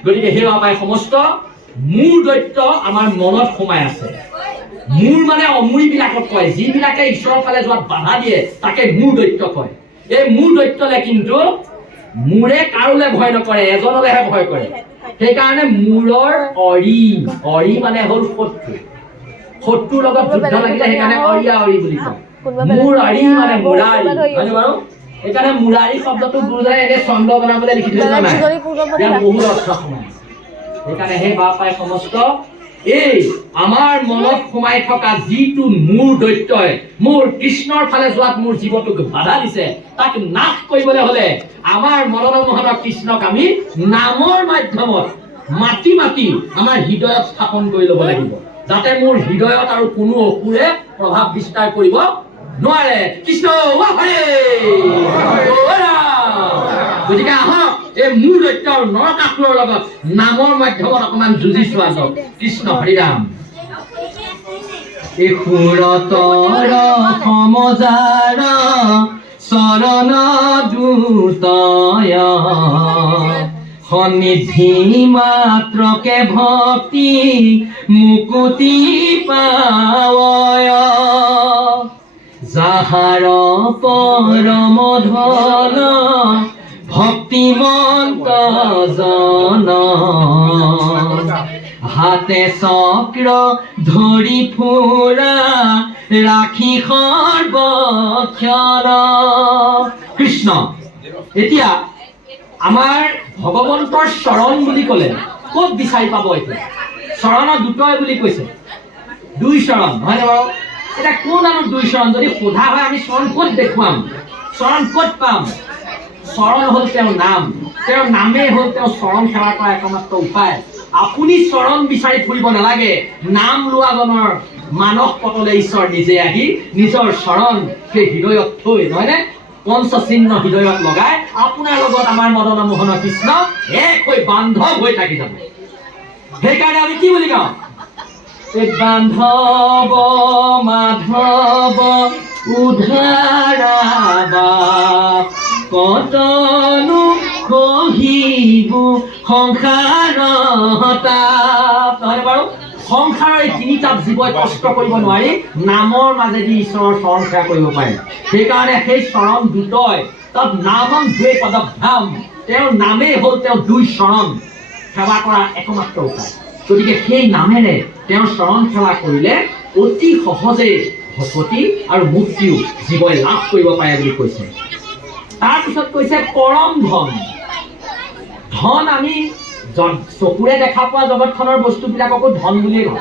গতিকে সেই অপায় সমস্ত মোৰ দৈত্য আমাৰ মনত সোমাই আছে। মোৰ মানে অমূৰিবিলাকক কয়, যিবিলাকে ঈশ্বৰৰ ফালে যোৱাত বাধা দিয়ে তাকে মোৰ দৈত্য কয়। এই মোৰ দৈত্যলে কিন্তু মোৰে কাৰোলে ভয় নকৰে, এজনলেহে ভয় কৰে। সেইকাৰণে মূৰৰ অৰি মানে হ'ল শত্ৰু। শত্ৰুৰ লগত যুদ্ধ লাগিলে সেইকাৰণে অৰিয়া অৰি বুলি কয়। মূৰ অৰি মানে মুৰাৰী, হয়নে বাৰু? সেইকাৰণে মুৰাৰী শব্দটো গুৰুজনাই এনে ছন্দ বনাবলৈ লিখি থৈ যোৱা নাই, ইয়াত বহুত অৰ্থ সোমাই। সেইকাৰণে সেই বাপাই সমস্ত এই আমাৰ মনত সোমাই থকা যিটো মোৰ দৈত্যই মোৰ কৃষ্ণৰ ফালে যোৱাত মোৰ জীৱটোক বাধা দিছে, তাক নাশ কৰিবলৈ হলে আমাৰ মদনমোহন কৃষ্ণক আমি নামৰ মাধ্যমত মাতি মাতি আমাৰ হৃদয়ত স্থাপন কৰি ল'ব লাগিব, যাতে মোৰ হৃদয়ত আৰু কোনো অসুৰে প্ৰভাৱ বিস্তাৰ কৰিব নোৱাৰে। কৃষ্ণ হৰে। গতিকে আহক এই মোৰ দৈত্য আৰু নৰকাসুৰৰ লগত নামৰ মাধ্যমত অকমান যুঁজি চোৱা যাওক। কৃষ্ণ হৰিৰাম। এই সুৰতৰ সমজাৰ চৰণ দ্ৰুতয় সন্নিধি মাত্ৰকে ভক্তি মুকুতি পাৱয় যাহাৰ পৰম ধন ভক্তিমন্ত জন হাতে চক্ৰ ধৰি ফুৰা ৰাখি সৰ্বক্ষণ। কৃষ্ণ এতিয়া আমাৰ ভগৱন্তৰ চৰণ বুলি ক'লে ক'ত বিচাৰি পাব? এতিয়া চৰণৰ দুটয় বুলি কৈছে, দুই চৰণ, নহয় বাৰু? এতিয়া কোন আৰু দুই চৰণ যদি সোধা হয় আমি চৰণ ক'ত দেখুৱাম? চৰণ ক'ত পাম? চৰণ হ'ল তেওঁৰ নাম, তেওঁৰ নামেই হ'ল তেওঁ চৰণ সেৱা কৰা একমাত্ৰ উপায়। আপুনি চৰণ বিচাৰি ফুৰিব নালাগে, নাম লোৱাজনৰ মানস পটলে ঈশ্বৰ নিজে আহি নিজৰ চৰণ সেই হৃদয়ত থৈ, নহয়নে? পঞ্চচিহ্ন হৃদয়ত লগাই আপোনাৰ লগত আমাৰ মদনমোহন কৃষ্ণ এক হৈ বান্ধৱ হৈ থাকি যাব। সেইকাৰণে আমি কি বুলি কওঁ? বান্ধৱ মাধৱ উধাৰাবা কতনো কহিব সংসাৰ তাপ। নহয় বাৰু? সংসাৰৰ এই তিনিটা জীৱই কষ্ট কৰিব নোৱাৰি নামৰ মাজেদি ঈশ্বৰৰ চৰণ সেৱা কৰিব পাৰে। সেইকাৰণে সেই চৰণ দুটয়, তাত নামং দ্বে পদভ্যাম, তেওঁৰ নামেই হ'ল তেওঁ দুই চৰণ সেৱা কৰা একমাত্ৰ উপায়। গতিকে সেই নামেৰে তেওঁৰ চৰণ সেৱা কৰিলে অতি সহজে ভকতি আৰু মুক্তিও জীৱই লাভ কৰিব পাৰে বুলি কৈছে। তাৰপিছত কৈছে পৰম ধন। ধন আমি চকুৰে দেখা পোৱা জগতখনৰ বস্তুবিলাককো ধন বুলিয়ে কওঁ।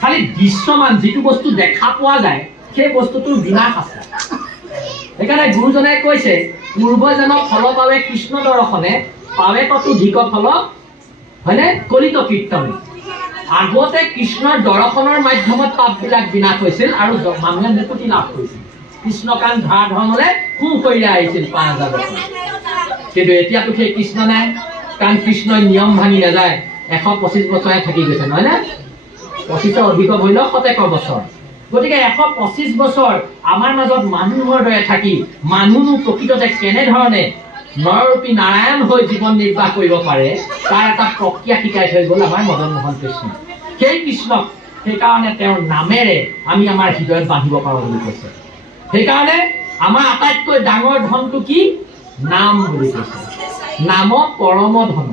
খালি দৃশ্যমান যিটো বস্তু দেখা পোৱা যায় সেই বস্তুটোৰ বিনাশ আছে। সেইকাৰণে গুৰুজনাই কৈছে পূৰ্বজনক ফল পাৱে কৃষ্ণ দৰ্শনে পাৱে ততো ধিক ফল, হয়নে? কলিত কীৰ্তনে। আগতে কৃষ্ণৰ দৰ্শনৰ মাধ্যমত পাপবিলাক বিনাশ হৈছিল আৰু মানুহে মুকুতি লাভ কৰিছিল। কৃষ্ণকান্ত ধাৰা ধৰ্মলে সুশৰীৰে আহিছিল ৫,০০০ বছৰ। কিন্তু এতিয়াতো সেই কৃষ্ণ নাই, কাৰণ কৃষ্ণই নিয়ম ভাঙি নাযায়। ১২৫ বছৰে থাকি গৈছে, নহয় নে? ২৫ৰ অধিক হৈ লওক ৭০ বছৰ। গতিকে 125 বছৰ আমাৰ মাজত মানুহৰ দৰে থাকি মানুহনো প্ৰকৃততে কেনেধৰণে নৰৰূপী নাৰায়ণ হৈ জীৱন নিৰ্বাহ কৰিব পাৰে তাৰ এটা প্ৰক্ৰিয়া শিকাই থৈ গ'ল আমাৰ মদন মোহন কৃষ্ণ। সেই কৃষ্ণক সেইকাৰণে তেওঁৰ নামেৰে আমি আমাৰ হৃদয়ত বান্ধিব পাৰোঁ বুলি কৈছে। সেইকাৰণে আমাৰ আটাইতকৈ ডাঙৰ ধনটো কি? নাম বুলি কৈছে। নাম পৰম ধন।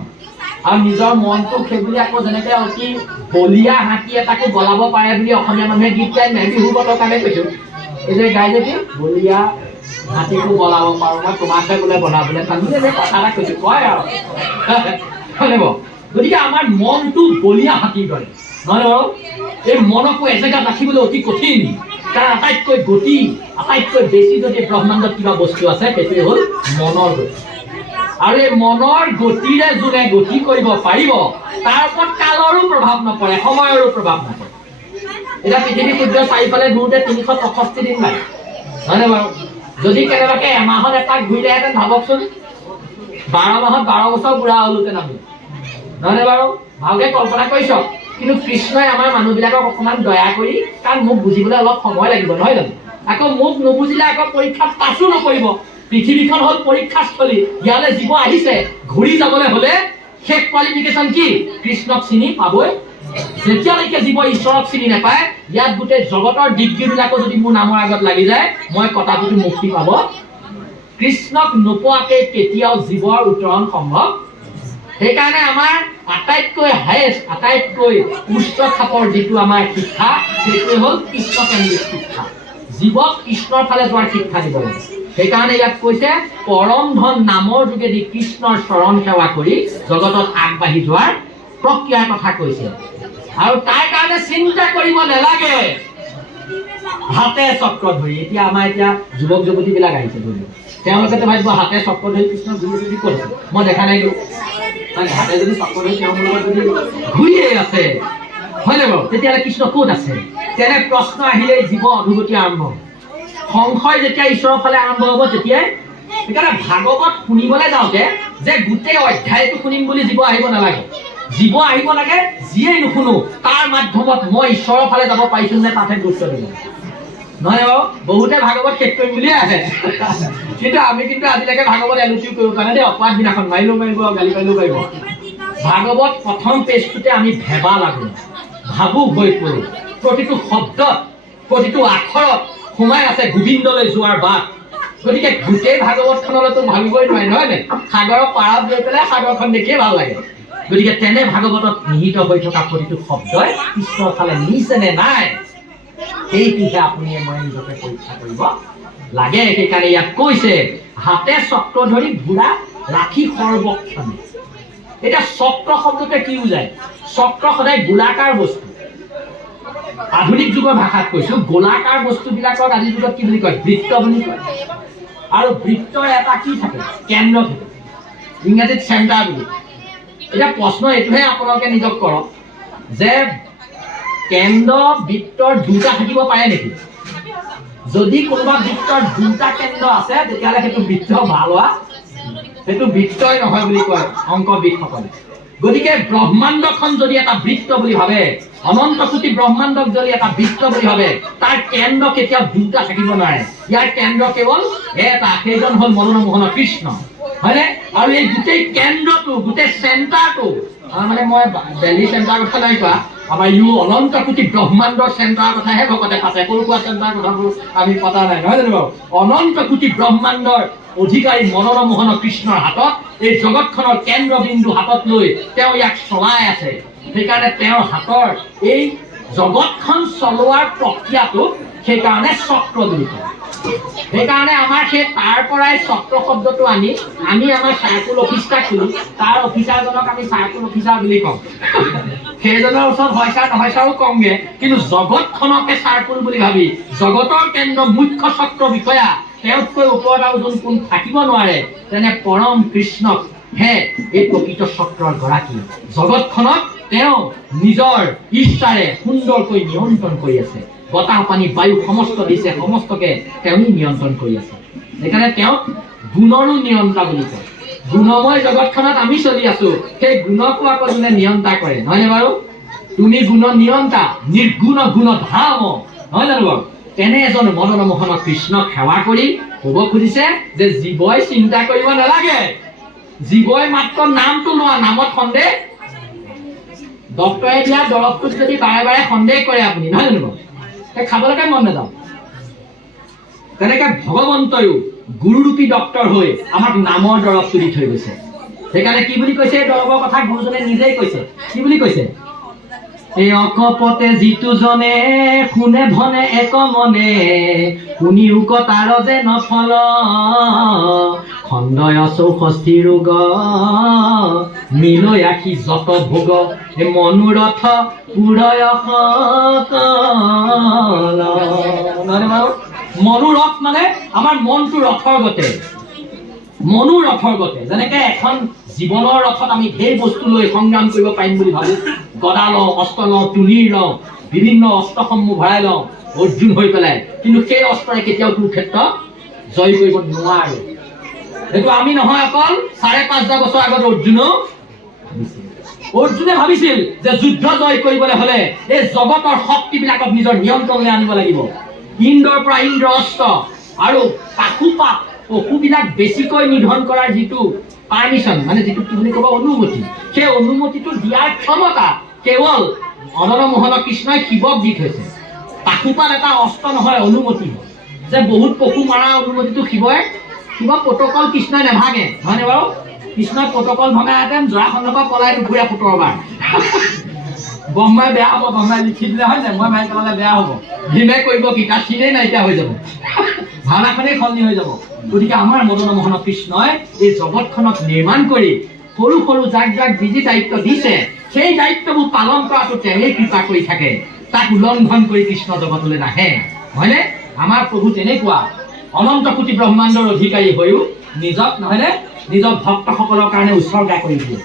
আৰু নিজৰ মনটোক সেইবুলি আকৌ যেনেকৈ অতি বলীয়া হাতী এটাকো বলাব পাৰে বুলি অসমীয়া মানুহে গীত গাই নাই, বিহু বতৰ কাৰণে কৈছোঁ। এই যে গাই যে কি বলীয়া হাতীকো বলাব পাৰোঁ, মই তোমাকহে বোলে বনাবলৈ পাৰোঁ, যে কথা এটা কৈছোঁ কয় আৰু শুনিব। গতিকে আমাৰ মনটো বলীয়া হাতীৰ দৰে নহয় বাৰু। এই মনকো এজেগাত ৰাখিবলৈ অতি কঠিন, কাৰণ আটাইতকৈ গতি, আটাইতকৈ বেছি যদি ব্ৰহ্মাণ্ডত কিবা বস্তু আছে সেইটোৱে হ'ল মনৰ গতি। আৰু এই মনৰ গতিৰে যোনে গতি কৰিব পাৰিব তাৰ ওপৰত কালৰো প্ৰভাৱ নপৰে, সময়ৰো প্ৰভাৱ নপৰে। এতিয়া পৃথিৱী সূৰ্য চাৰিওফালে ঘূৰোতে 365 দিন লাগে হয়নে বাৰু। যদি কেনেবাকে এমাহত এপাক ঘূৰিলেহেঁতেন ভাবকচোন, 12 মাহত 12 বছৰ বুঢ়া হলোহেঁতেন আমি নহয়নে বাৰু। ভালকে কল্পনা কৰি চাওক। কিন্তু কৃষ্ণই আমাৰ মানুহবিলাকক অকণমান দয়া কৰি, কাৰণ মোক বুজিবলৈ অলপ সময় লাগিব নহয় জানো, আকৌ মোক নুবুজিলে আকৌ পৰীক্ষাত পাছো নকৰিব। পৃথিৱীখন হ'ল পৰীক্ষাস্থলী, ইয়ালৈ জীৱ আহিছে, ঘূৰি যাবলৈ হ'লে শেষ কোৱালিফিকেশ্যন কি? কৃষ্ণক চিনি পাবই। যেতিয়ালৈকে জীৱ ঈশ্বৰক চিনি নাপায়, ইয়াত গোটেই জগতৰ ডিগ্ৰীবিলাকো যদি মোৰ নামৰ আগত লাগি যায়, মই কটাটোতো মুক্তি পাব। কৃষ্ণক নোপোৱাকৈ কেতিয়াও জীৱৰ উত্তৰণ সম্ভৱ। সেইকাৰণে আমাৰ আটাইতকৈ হায়েষ্ট, আটাইতকৈ উচ্চ খাপৰ যিটো আমাৰ শিক্ষা, সেইটোৱে হ'ল কৃষ্ণকেন্দ্ৰিক শিক্ষা। জীৱক কৃষ্ণৰ ফালে যোৱাৰ শিক্ষা দিব লাগে। সেইকাৰণে ইয়াত কৈছে পৰম ধন নামৰ যোগেদি কৃষ্ণৰ চৰণ সেৱা কৰি জগতত আগবাঢ়ি যোৱাৰ প্ৰক্ৰিয়াৰ কথা কৈছে। আৰু তাৰ কাৰণে চিন্তা কৰিব নালাগে। হাতে চক্ৰ ধৰি, এতিয়া আমাৰ এতিয়া যুৱক যুৱতীবিলাক আহিছে ধৰি, তেওঁলোকে ভাবিব হাতে চক্ৰ ধৰি কৃষ্ণ ঘূৰি যদি ক'ত আছে, মই দেখা নাই। হাতে যদি চক্ৰ ধৰি তেওঁলোকৰ যদি ঘূৰিয়ে আছে হয়নে বাৰু, তেতিয়াহ'লে কৃষ্ণ ক'ত আছে? তেনে প্ৰশ্ন আহিলেই জীৱ অধোগতি আৰম্ভ হ'ব। সংশয় যেতিয়া ঈশ্বৰৰ ফালে আৰম্ভ হ'ব তেতিয়াই। সেইকাৰণে ভাগৱত শুনিবলৈ যাওঁতে যে গোটেই অধ্যায়টো শুনিম বুলি জীৱ আহিব নালাগে। জীৱ আহিব লাগে যিয়েই নুশুনো তাৰ মাধ্যমত মই ঈশ্বৰৰ ফালে যাব পাৰিছোঁ নে তাতহে গুৰুত্ব দিব নহয় বাৰু। বহুতে ভাগৱত শেষ কৰিম বুলিয়ে আহে, কিন্তু আমি কিন্তু আজিলৈকে ভাগৱত এলুটিও কৰিব পৰা নাই দেই। অপৰাধ দিনাখন মাৰিলেও মাৰিব, গালি পাৰিলেও পাৰিব। ভাগৱত প্ৰথম পেজটোতে আমি ভেবা লাগো, ভাবুক হৈ পৰোঁ। প্ৰতিটো শব্দত, প্ৰতিটো আখৰত সোমাই আছে গোবিন্দলৈ যোৱাৰ বাট। গতিকে গোটেই ভাগৱতখনলৈতো ভাবিবই নোৱাৰি নহয় নে? সাগৰৰ পাৰত গৈ পেলাই সাগৰখন দেখিয়ে ভাল লাগে। গতিকে তেনে ভাগৱতত নিহিত হৈ থকা প্ৰতিটো শব্দই কৃষ্ণৰ ফালে নিছে নে নাই, সেইটোহে আপুনি মই নিজকে পৰীক্ষা কৰিব লাগে। সেইকাৰণে ইয়াত কৈছে হাতে চক্ৰ ধৰি ঘোঁৰা ৰাখি সৰ্বক্ষণে। এতিয়া চক্ৰ শব্দতে কি বুজায়? চক্ৰ সদায় গোলাকাৰ বস্তু। আধুনিক যুগৰ ভাষাত কৈছো, গোলাকাৰ বস্তুবিলাকক আজিৰ যুগত কি বুলি কয়? বৃত্ত বুলি কয়। আৰু বৃত্তৰ এটা কি থাকে? কেন্দ্ৰ থাকে, ইংৰাজীত চেণ্টাৰ বুলি। এতিয়া প্ৰশ্ন এইটোহে আপোনালোকে নিজক কৰক যে কেন্দ্ৰ বৃত্তৰ দুটা থাকিব পাৰে নেকি? যদি কোনোবা বৃত্তৰ দুটা কেন্দ্ৰ আছে তেতিয়াহ'লে সেইটো বৃত্ত ভাল হোৱা, সেইটো বৃত্তই নহয় বুলি কয় অংকবিদসকলে। গতিকে ব্ৰহ্মাণ্ডখন যদি এটা বৃত্ত বুলি ভাবে, অনন্ত কোটি ব্ৰহ্মাণ্ডক যদি এটা বৃত্ত বুলি ভাবে, তাৰ কেন্দ্ৰ কেতিয়াও দুটা থাকিব নোৱাৰে। ইয়াৰ কেন্দ্ৰ কেৱল এটা, সেইজন হ'ল মদন মোহন কৃষ্ণ হয়নে? আৰু এই গোটেই কেন্দ্ৰটো, গোটেই চেণ্টাৰটো, মানে মই দিল্লী চেণ্টাৰৰ কথা নাই কোৱা, আমাৰ অনন্ত কোটি ব্ৰহ্মাণ্ডৰ চেণ্টাৰৰ কথাহে ভকতে পাতে। সৰু সুৰা চেণ্টাৰৰ কথাবোৰ আমি পতা নাই নহয় জানো বাৰু। অনন্ত কোটি ব্ৰহ্মাণ্ডৰ অধিকাৰী মদন মোহন কৃষ্ণৰ হাতত এই জগতখনৰ কেন্দ্ৰবিন্দু হাতত লৈ তেওঁ ইয়াক চলাই আছে। সেইকাৰণে তেওঁৰ হাতৰ এই জগতখন চলোৱাৰ প্ৰক্ৰিয়াটোক সেইকাৰণে চক্ৰ বুলি কয়। সেইকাৰণে আমাৰ সেই তাৰ পৰাই চক্ৰ শব্দটো আনি আমি আমাৰ চাৰ্কুল অফিচটা খুলি তাৰ অফিচাৰজনক আমি চাৰ্কুল অফিচাৰ বুলি কওঁ। সেইজনৰ ওচৰত হয় ছাৰ নহয় ছাৰো কওঁগে, কিন্তু জগতখনকে চাৰ্কুল বুলি ভাবি জগতৰ কেন্দ্ৰ মুখ্য চক্ৰ বিষয়া তেওঁতকৈ ওপৰত আৰু যোন কোন থাকিব নোৱাৰে, তেনে পৰম কৃষ্ণক হে এই প্ৰকৃত চক্ৰৰ গৰাকী। জগতখনক তেওঁ নিজৰ ইচ্ছাৰে সুন্দৰকৈ নিয়ন্ত্ৰণ কৰি আছে। বতাহ পানী বায়ু সমস্ত দিছে, সমস্তকে তেওঁ নিয়ন্ত্ৰণ কৰি আছে। সেইকাৰণে তেওঁক গুণৰো নিয়ন্ত্ৰা বুলি কয়। গুণময় জগতখনত আমি চলি আছো, সেই গুণকো আকৌ যোনে নিয়ন্ত্ৰা কৰে নহয়নে বাৰু? তুমি গুণ নিয়ন্ত্ৰা, নিৰ্গুণ গুণ ধাম নহয় জানো বাৰু? তেনে এজন মদন মোহন কৃষ্ণক সেৱা কৰি ক'ব খুজিছে যে জীৱই চিন্তা কৰিব নালাগে, জীৱই মাত্ৰ নামটো লোৱা, নামত সন্দেহ। ডক্তৰে দিয়া দৰৱটোত যদি বাৰে বাৰে সন্দেহ কৰে আপুনি, নহয় জানো বাৰু, সেই খাবলৈকে মন নাযাওঁ। তেনেকে ভগৱন্তয়ো গুৰুৰূপী ডক্তৰ হৈ আমাক নামৰ দৰৱটো দি থৈ গৈছে। সেইকাৰণে কি বুলি কৈছে দৰৱৰ কথা গুৰুজনে নিজেই কৈছে। কি বুলি কৈছে? এই অকপতে যিটো জনে শুনে ধনে এক মনে, শুনিও কটাৰ যে নফল, খণ্ডয় চৌষষ্ঠি ৰোগ মিলৈ আখি যত ভোগ, এই মনোৰথ পুৰয় সকল। মনোৰথ মানে আমাৰ মনটো ৰথৰ গতে, মনো ৰথৰ গতে। যেনেকে এখন জীৱনৰ ৰথত আমি ঢেৰ বস্তু লৈ সংগ্ৰাম কৰিব পাৰিম বুলি ভাবো, গদা লওঁ, অস্ত্ৰ লওঁ, তুলীৰ লওঁ, বিভিন্ন অস্ত্ৰসমূহ ভৰাই লওঁ অৰ্জুন হৈ পেলাই, কিন্তু সেই অস্ত্ৰৰে কেতিয়াও কুৰুক্ষেত্ৰ জয় কৰিব নোৱাৰে। সেইটো আমি নহয়, অকল ৫৫০০ বছৰ আগত অৰ্জুনে ভাবিছিল যে যুদ্ধ জয় কৰিবলৈ হলে এই জগতৰ শক্তিবিলাকক নিজৰ নিয়ন্ত্ৰণলৈ আনিব লাগিব। ইন্দ্ৰৰ পৰা ইন্দ্ৰ অস্ত্ৰ আৰু পাশুপাত পশুবিলাক বেছিকৈ নিধন কৰাৰ যিটো পাৰ্মিশ্যন, মানে যিটো কি বুলি ক'ব, অনুমতি, সেই অনুমতিটো দিয়াৰ ক্ষমতা কেৱল মদন মোহন কৃষ্ণই শিৱক দি থৈছে। পাশুপাত এটা অস্ত্ৰ নহয়, অনুমতি। যে বহুত পশু মাৰা অনুমতিটো শিৱক প্ৰটকল কৃষ্ণই নাভাঙে, নহয়নে বাৰু? কৃষ্ণই প্ৰটকল ভঙাহেঁতেন জৰাসন্ধৰ পৰা পলাই দুপৰীয়া ১৭ বাৰ। ব্ৰহ্মাই বেয়া হ'ব, ব্ৰহ্মাই লিখি দিলে হয় নাই, মই মাৰি পেলালে বেয়া হ'ব। ভীমে কৰিব কি, তাত চিনেই নাইকিয়া হৈ যাব, ভাওনাখনেই সলনি হৈ যাব। গতিকে আমাৰ মদন মোহন কৃষ্ণই এই জগতখনক নিৰ্মাণ কৰি সৰু সৰু যাক যাক যি যি দায়িত্ব দিছে, সেই দায়িত্ববোৰ পালন কৰাটো তেওঁই কৃপা কৰি থাকে। তাক উলংঘন কৰি কৃষ্ণ জগতলৈ নাহে, হয়নে? আমাৰ প্ৰভু তেনেকুৱা অনন্ত কোটি ব্ৰহ্মাণ্ডৰ অধিকাৰী হৈও নিজক, নহয়নে, নিজৰ ভক্তসকলৰ কাৰণে উৎসৰ্গা কৰি দিয়ে।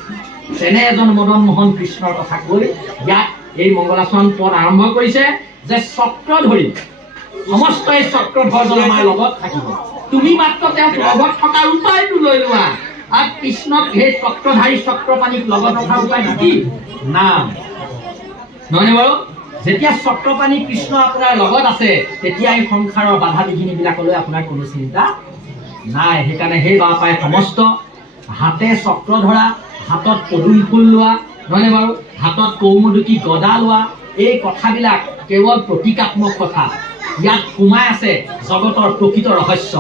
তেনে এজন মদন মোহন কৃষ্ণৰ কথা কৈ ইয়াত এই মংগলাচৰণ পদ আৰম্ভ কৰিছে যে চক্ৰ ধৰি সমস্ত এই চক্ৰধৰজন আমাৰ লগত থাকিব, তুমি মাত্ৰ তেওঁক লগত থকাৰ উপায়টো লৈ লোৱা। আৰু কৃষ্ণক সেই চক্ৰধাৰী চক্ৰপাণীক লগত ৰখাৰ উপায় কি? নাম, নহয়নে বাৰু? যেতিয়া চক্ৰপাণী কৃষ্ণ আপোনাৰ লগত আছে, তেতিয়া এই সংসাৰৰ বাধা বিঘিনিবিলাকলৈ আপোনাৰ কোনো চিন্তা নাই। সেইকাৰণে সেই বাপাই সমস্ত হাতে চক্ৰ ধৰা, হাতত পদুম ফুল লোৱা, নহয়নে বাৰু, হাতত কৌমুদুকি গদা লোৱা, এই কথাবিলাক কেৱল প্ৰতীকাত্মক কথা। ইয়াত সোমাই আছে জগতৰ প্ৰকৃত ৰহস্য।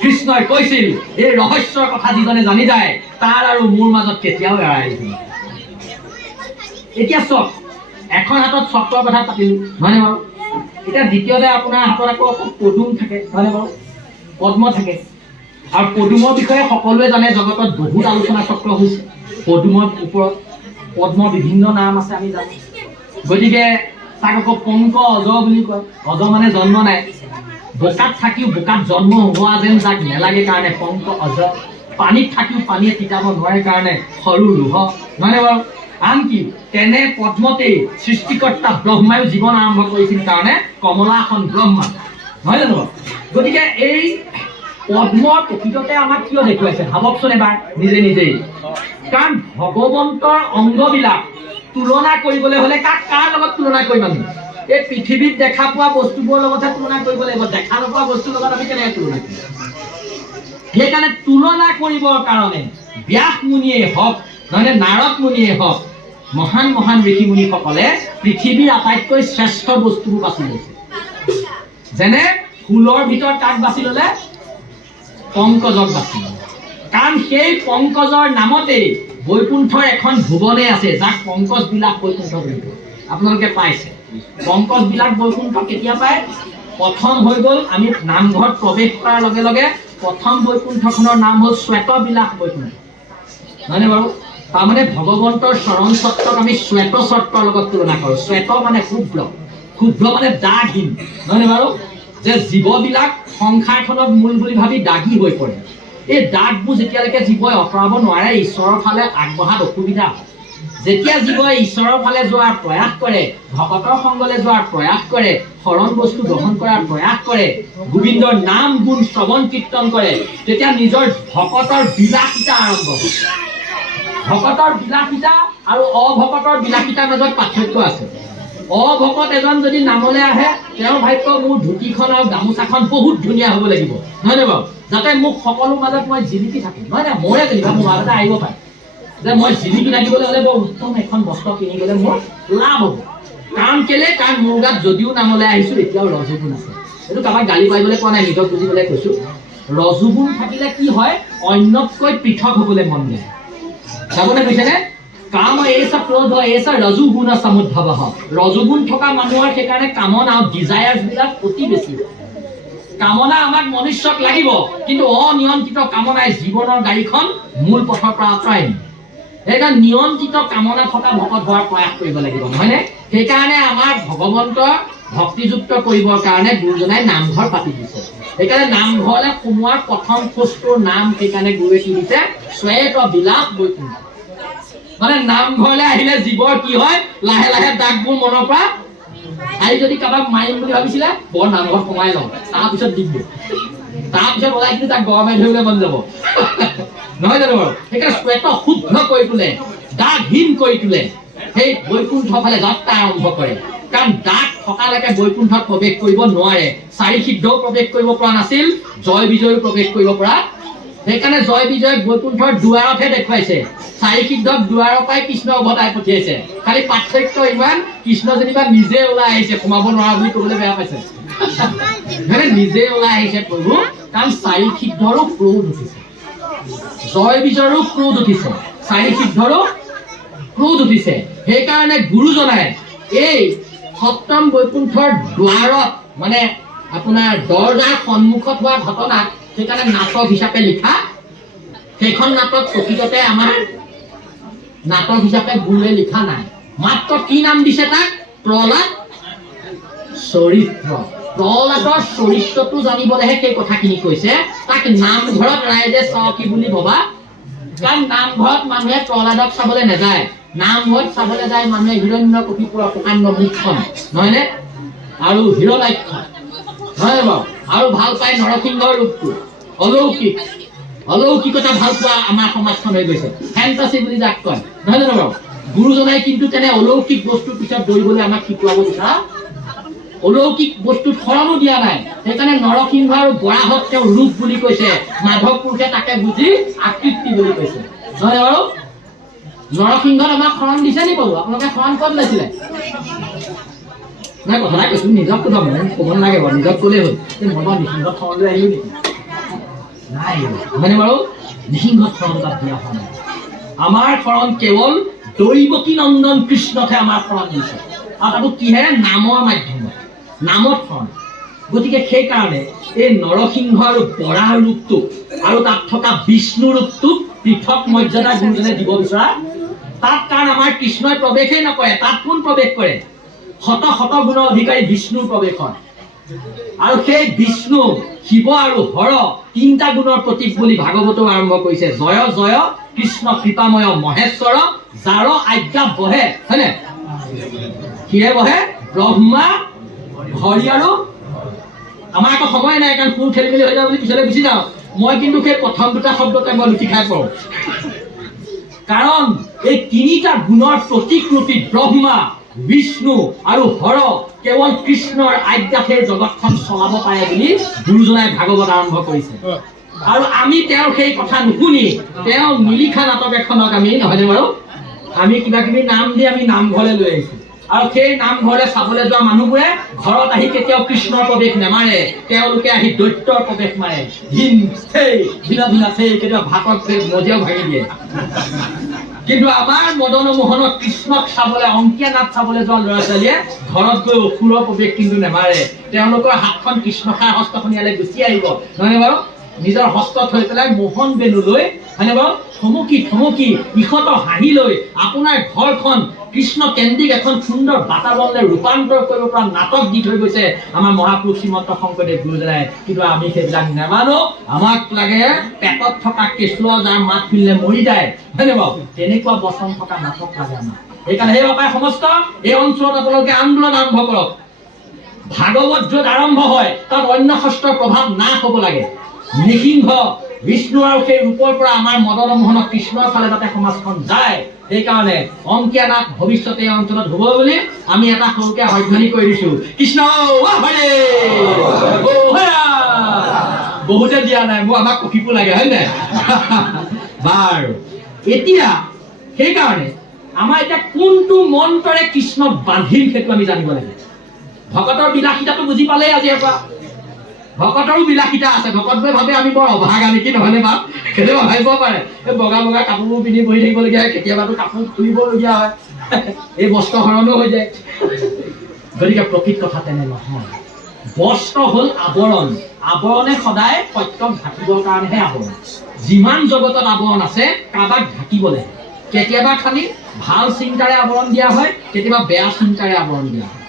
কৃষ্ণই কৈছিল এই ৰহস্যৰ কথা যিজনে জানি যায় তাৰ আৰু মোৰ মাজত কেতিয়াও এৰাই নিদিয়ে। এতিয়া চক, এখন হাতত চক্ৰৰ কথা পাতিলো, নহয়নে বাৰু? এতিয়া দ্বিতীয়তে আপোনাৰ হাতত আকৌ পদুম থাকে, নহয়নে বাৰু? পদ্ম থাকে। আৰু পদুমৰ বিষয়ে সকলোৱে জানে, জগতত বহুত আলোচনা চক্ৰ হৈছে পদুমৰ ওপৰত। পদ্মৰ বিভিন্ন নাম আছে আমি জানো। গতিকে তাক আকৌ পংক অজ বুলি কয়। অজ মানে জন্ম নাই, বোকাত থাকিও বোকাত জন্ম হোৱা যেন যাক নেলাগে কাৰণে পংক অজ। পানীত থাকিও পানীয়ে তিতাব নোৱাৰে কাৰণে সৰু লোহ, নহয়নে বাৰু? আনকি তেনে পদ্মতেই সৃষ্টিকৰ্তা ব্ৰহ্মায়ো জীৱন আৰম্ভ কৰিছিল কাৰণে কমলাসন ব্ৰহ্মা, নহয় জানো? গতিকে এই পদ্মৰ প্ৰকৃততে আমাক কিয় দেখুৱাইছে ভাবকচোন এবাৰ নিজে নিজেই। কাৰণ ভগৱন্তৰ অংগবিলাক তুলনা কৰিবলৈ হলে কাৰ লগত তুলনা কৰিম আমি? এই পৃথিৱীত দেখা পোৱা বস্তুবোৰৰ লগতহে তুলনা কৰিব লাগিব। দেখা নোপোৱা বস্তুৰ লগত আমি কেনেকৈ তুলনা কৰিম? সেইকাৰণে তুলনা কৰিবৰ কাৰণে ব্যাস মুনিয়েই হওক, নহলে নাৰদ মুনিয়েই হওক, মহান মহান ঋষি মুনিসকলে পৃথিৱীৰ আটাইতকৈ শ্ৰেষ্ঠ বস্তুবোৰ বাছি লৈছে। যেনে ফুলৰ ভিতৰত কাক বাছি ললে? পংকজক বাছি ললে। কাৰণ সেই পংকজৰ নামতেই বৈকুণ্ঠৰ এখন ভুৱনে আছে, যাক পংকজ বিলাস বৈকুণ্ঠ বুলি কয়। আপোনালোকে পাইছে পংকজ বিলাস বৈকুণ্ঠ কেতিয়া পায়? প্ৰথম হৈ গ'ল আমি নামঘৰত প্ৰৱেশ কৰাৰ লগে লগে প্ৰথম বৈকুণ্ঠখনৰ নাম হ'ল শ্বেত বিলাস বৈকুণ্ঠ, নহয়নে বাৰু? তাৰমানে ভগৱন্তৰ চৰণ চত্ৰক আমি শ্বেত চত্ৰৰ লগত তুলনা কৰোঁ। শ্বেত মানে শুভ্ৰ, শুভ্ৰ মানে দাগহীন, নহয়নে বাৰু? যে জীৱবিলাক সংসাৰখনত মূল বুলি ভাবি দাগী হৈ পৰে। এই দাগবোৰ যেতিয়ালৈকে জীৱই আঁতৰাব নোৱাৰে, ঈশ্বৰৰ ফালে আগবঢ়াত অসুবিধা হয়। যেতিয়া জীৱই ঈশ্বৰৰ ফালে যোৱাৰ প্ৰয়াস কৰে, ভকতৰ সংগলৈ যোৱাৰ প্ৰয়াস কৰে, শৰণ বস্তু গ্ৰহণ কৰাৰ প্ৰয়াস কৰে, গোবিন্দৰ নাম গুণ শ্ৰৱণ কীৰ্তন কৰে, তেতিয়া নিজৰ ভকতৰ বিলাসিতা আৰম্ভ হয়। ভকতৰ বিলাসিতা আৰু অভকতৰ বিলাসিতাৰ মাজত পাৰ্থক্য আছে। অভকত এজন যদি নামলৈ আহে তেওঁ ভাগ্য মোৰ ধুতিখন আৰু গামোচাখন বহুত ধুনীয়া হ'ব লাগিব, নহয় নে বাৰু? যাতে মোক সকলো মাজত মই জিলিকি থাকোঁ, নহয় নে? মোৰে যেনিবা মোৰ মাজতে আহিব পাৰে যে মই জিলিকি থাকিবলৈ হ'লে বৰ উত্তম এখন বস্ত্ৰ কিনি গ'লে মোৰ লাভ হ'ব। কাৰণ কেলে? কাৰণ মোৰ গাত যদিও নামলৈ আহিছোঁ এতিয়াও ৰজগুণ আছে। এইটো কাৰোবাক গালি পাৰিবলৈ কোৱা নাই, নিজক বুজিবলৈ কৈছোঁ। ৰজগুণ থাকিলে কি হয়? অন্যতকৈ পৃথক হ'বলৈ মন যায়। চাবলৈ কৈছেনে? কাম এছা ক্ৰোধ এছা ৰজুগুণ সমুদ্ভৱ। ৰজুগুণ থকা মানুহৰ সেইকাৰণে কামনা আৰু ডিজায়াৰ্ছ বিলাক অতি বেছি। কামনা আমাক মনুষ্যক লাগিব, কিন্তু অনিয়ন্ত্ৰিত কামনাই জীৱনৰ গাড়ীখন মূল পথৰ পৰা আঁতৰাই নিয়ে। সেইকাৰণে নিয়ন্ত্ৰিত কামনা থকা ভকত হোৱাৰ প্ৰয়াস কৰিব লাগিব, নহয়নে? সেইকাৰণে আমাৰ ভগৱন্তৰ ভক্তিযুক্ত কৰিবৰ কাৰণে গুৰুজনাই নামঘৰ পাতি দিছে। সেইকাৰণে নামঘৰলৈ সোমোৱাৰ প্ৰথম খোজটোৰ নাম সেইকাৰণে গুৰুৱে কি দিছে? শ্বেত বিলাস বৈকুণ্ঠ। মানে নামঘৰলৈ আহিলে জীৱৰ কি হয়? লাহে লাহে দাগবোৰ মনৰ পৰা আজি যদি কাৰোবাক মাৰিম বুলি ভাবিছিলে বৰ নামঘৰত সোমাই লওঁ, তাৰপিছত দিগব, তাৰপিছত ওলাই কিন্তু তাক গৰমাই ধৰিবলৈ মন যাব, নহয় জানো বাৰু? সেইকাৰণে শ্বেত শুদ্ধ কৰি তোলে, দাগহীন কৰি তোলে, সেই বৈকুণ্ঠ ফালে যাত্ৰা আৰম্ভ কৰে। কাৰণ দাগ থকালৈকে বৈকুণ্ঠত প্ৰৱেশ কৰিব নোৱাৰে। চাৰি সিদ্ধও প্ৰৱেশ কৰিব পৰা নাছিল, জয় বিজয়ো প্ৰৱেশ কৰিব পৰা। সেইকাৰণে জয় বিজয় বৈকুণ্ঠৰ দুৱাৰতহে দেখুৱাইছে, চাৰি সিদ্ধক দুৱাৰৰ পৰাই কৃষ্ণ উভতাই পঠিয়াইছে। খালি পাৰ্থক্য ইমান, কৃষ্ণ যেনিবা নিজে ওলাই আহিছে, সোমাব নোৱাৰা বুলি ক'বলৈ বেয়া পাইছে, মানে নিজে ওলাই আহিছে প্ৰভু। কাৰণ চাৰি সিদ্ধৰো ক্ৰোধ উঠিছে, জয় বিজয়ৰো ক্ৰোধ উঠিছে, চাৰি সিদ্ধৰো ক্ৰোধ উঠিছে। সেইকাৰণে গুৰুজনাই এই সপ্তম বৈকুণ্ঠৰ দুৱাৰত মানে আপোনাৰ দৰজাৰ সন্মুখত হোৱা ঘটনা সেইকাৰণে নাটক হিচাপে লিখা। সেইখন নাটক প্ৰকৃততে আমাৰ নাটক হিচাপে গুৰুৱে লিখা নাই, মাত্ৰ কি নাম দিছে তাক? প্ৰহ্লাদ চৰিত্ৰ। প্ৰহ্লাদৰ চৰিত্ৰটো জানিবলৈহে সেই কথাখিনি কৈছে। তাক নামঘৰত ৰাইজে চকি বুলি ভবা। কাৰণ নামঘৰত মানুহে প্ৰহ্লাদক চাবলৈ নাযায়, নামঘৰত চাবলৈ যায় মানুহে হিৰণ্যকশিপুৰৰ প্ৰকাণ্ড মুখখন, নহয়নে? আৰু হিৰণ্যাক্ষ, নহয় বাৰু? আৰু ভাল পায় নৰসিংহৰ ৰূপটো, অলৌকিক অলৌকিকতা ভাল পোৱা আমাৰ সমাজখন হৈ গৈছে, ফেণ্টাচি বুলি যাক কয়, নহয় জানো বাৰু? গুৰুজনাই কিন্তু তেনে অলৌকিক বস্তুৰ পিছত দৌৰিবলৈ আমাক শিকোৱাব বিচৰা, অলৌকিক বস্তুত শৰণো দিয়া নাই। সেইকাৰণে নৰসিংহ আৰু বৰাহক তেওঁ ৰূপ বুলি কৈছে, মাধৱ পুৰুষে তাকে বুজি আকৃতি বুলি কৈছে, নহয় বাৰু? নৰসিংহত আমাক শৰণ দিছে নি বাৰু? আপোনালোকে শৰণ ক'ত লৈছিলে? নাই কথা নাই কৈছো, নিজক ক'ব নালাগে বাৰু, নিজক ক'লেই হ'ল। মই বাৰু নিসিংহত শৰণ লৈ আহিলো নেকি? নাই, মানে বাৰু নিসিংহত শৰণ তাত দিয়া হোৱা নাই। আমাৰ শৰণ কেৱল দৈৱকী নন্দন কৃষ্ণকে আমাৰ শৰণ দিছে, আৰু তাতো কিহে? নামৰ মাধ্যমত, নামত শৰণ। গতিকে সেইকাৰণে এই নৰসিংহ আৰু বৰাহ ৰূপটো আৰু তাত থকা বিষ্ণু ৰূপটোক পৃথক মৰ্যাদা গুৰুজনে দিব বিচৰা। তাত কাৰণ আমাৰ কৃষ্ণই প্ৰৱেশেই নকৰে, তাত কোন প্ৰৱেশ কৰে? শত শত গুণৰ অধিকাৰী বিষ্ণুৰ প্ৰৱেশ হয়। আৰু সেই বিষ্ণু, শিৱ আৰু হৰ তিনিটা গুণৰ প্ৰতীক বুলি ভাগৱতো আৰম্ভ কৰিছে। জয় জয় কৃষ্ণ কৃপাময় মহেশ্বৰ, যাৰ আজ্ঞা বহে, হয়নে? কিহে বহে? ব্ৰহ্মা, হৰি আৰু আমাৰ আকৌ সময় নাই, কাৰণ কোন খেলি মেলি হৈ যাব বুলি পিছলৈ গুচি যাওঁ। মই কিন্তু সেই প্ৰথম দুটা শব্দতে মই লুটি খাই পৰোঁ। কাৰণ এই তিনিটা গুণৰ প্ৰতীক ৰূপী ব্ৰহ্মা, বিষ্ণু আৰু হৰ কেৱল কৃষ্ণৰ আজ্ঞাতহে জগতখন চলাব পাৰে বুলি গুৰুজনাই ভাগৱত আৰম্ভ কৰিছে। আৰু আমি তেওঁৰ সেই কথা নুশুনি তেওঁ নিলিখা নাটক এখনক আমি, নহয়নে বাৰু, আমি কিবা কিবি নাম দি আমি নামঘৰলৈ লৈ আহিছোঁ। আৰু সেই নামঘৰলৈ চাবলৈ যোৱা মানুহবোৰে ঘৰত আহি কেতিয়াও কৃষ্ণৰ প্ৰৱেশ নেমাৰে, তেওঁলোকে আহি দৈত্যৰ প্ৰৱেশ মাৰে। কেতিয়াবা ভাতত মজিয়াও ভাঙি দিয়ে। কিন্তু আমাৰ মদন মোহনত কৃষ্ণক চাবলৈ, অংকীয়া নাট চাবলৈ যোৱা ল'ৰা ছোৱালীয়ে ঘৰত গৈ অসুৰৰ প্ৰৱেশ কিন্তু নেমাৰে। তেওঁলোকৰ হাতখন কৃষ্ণসাৰ হস্তখনিয়ালে গুচি আহিব, নহয়নে বাৰু? নিজৰ হস্ত থৈ পেলাই মোহন বেনু লৈ, হয়নে বাৰু, থমকি থমকি ইহঁত হাঁহি লৈ আপোনাৰ ঘৰখন কৃষ্ণ কেন্দ্ৰিক এখন সুন্দৰ বাতাবৰণলৈ ৰূপান্তৰ কৰিব পৰা নাটক দি থৈ গৈছে আমাৰ মহাপুৰুষ শ্ৰীমন্ত শংকৰদেৱ গুৰুজনাই। কিন্তু আমি সেইবিলাক নেমানো। আমাক লাগে পেটত থকা কেঁচুৱা যাৰ মাত শুনিলে মৰি যায়, হয়নে বাৰু, তেনেকুৱা বচন থকা নাটক লাগে আমাক। সেইকাৰণে সেই বাপাই সমস্ত এই অঞ্চলত আপোনালোকে আন্দোলন আৰম্ভ কৰক। ভাগৱত য'ত আৰম্ভ হয় তাত অন্য শাস্ত্ৰৰ প্ৰভাৱ নাশ হ'ব লাগে। নৃসিংহ বিষ্ণু আৰু সেই ৰূপৰ পৰা আমাৰ মদন মোহন কৃষ্ণৰ ফালে যাতে সমাজখন যায়, সেইকাৰণে অংকীয়া নাট ভৱিষ্যতে এই অঞ্চলত হ'ব বুলি আমি এটা সৰুকে হয়ধ্বনি কৰি দিছো। কৃষ্ণ হৰে বহুতে দিয়া নাই, মোৰ আমাক কফিপো লাগে, হয় নাই? বাৰু এতিয়া সেইকাৰণে আমাৰ এতিয়া কোনটো মন্ত্ৰৰে কৃষ্ণক বান্ধিম সেইটো আমি জানিব লাগে। ভকতৰ বিলাসিতাটো বুজি পালেই আজিৰ পৰা। ভকতৰো বিলাসিতা আছে। ভকতবোৰে ভাবে আমি বৰ অভাগা নেকি, নহয়নে বাপ? কেতিয়াবা ভাবিব পাৰে এই বগা বগা কাপোৰবোৰ পিন্ধি বহি থাকিবলগীয়া হয়, কেতিয়াবাতো কাপোৰ তুলিবলগীয়া হয়, এই বস্ত্ৰ হৰণো হৈ যায়। গতিকে প্ৰকৃত কথা তেনে নহয়। বস্ত্ৰ হ'ল আৱৰণ। আৱৰণে সদায় সত্যক ঢাকিবৰ কাৰণেহে আৱৰণ। যিমান জগতত আৱৰণ আছে কাৰোবাক ঢাকিবলৈ, কেতিয়াবা খালি ভাল চিন্তাৰে আৱৰণ দিয়া হয়, কেতিয়াবা বেয়া চিন্তাৰে আৱৰণ দিয়া হয়।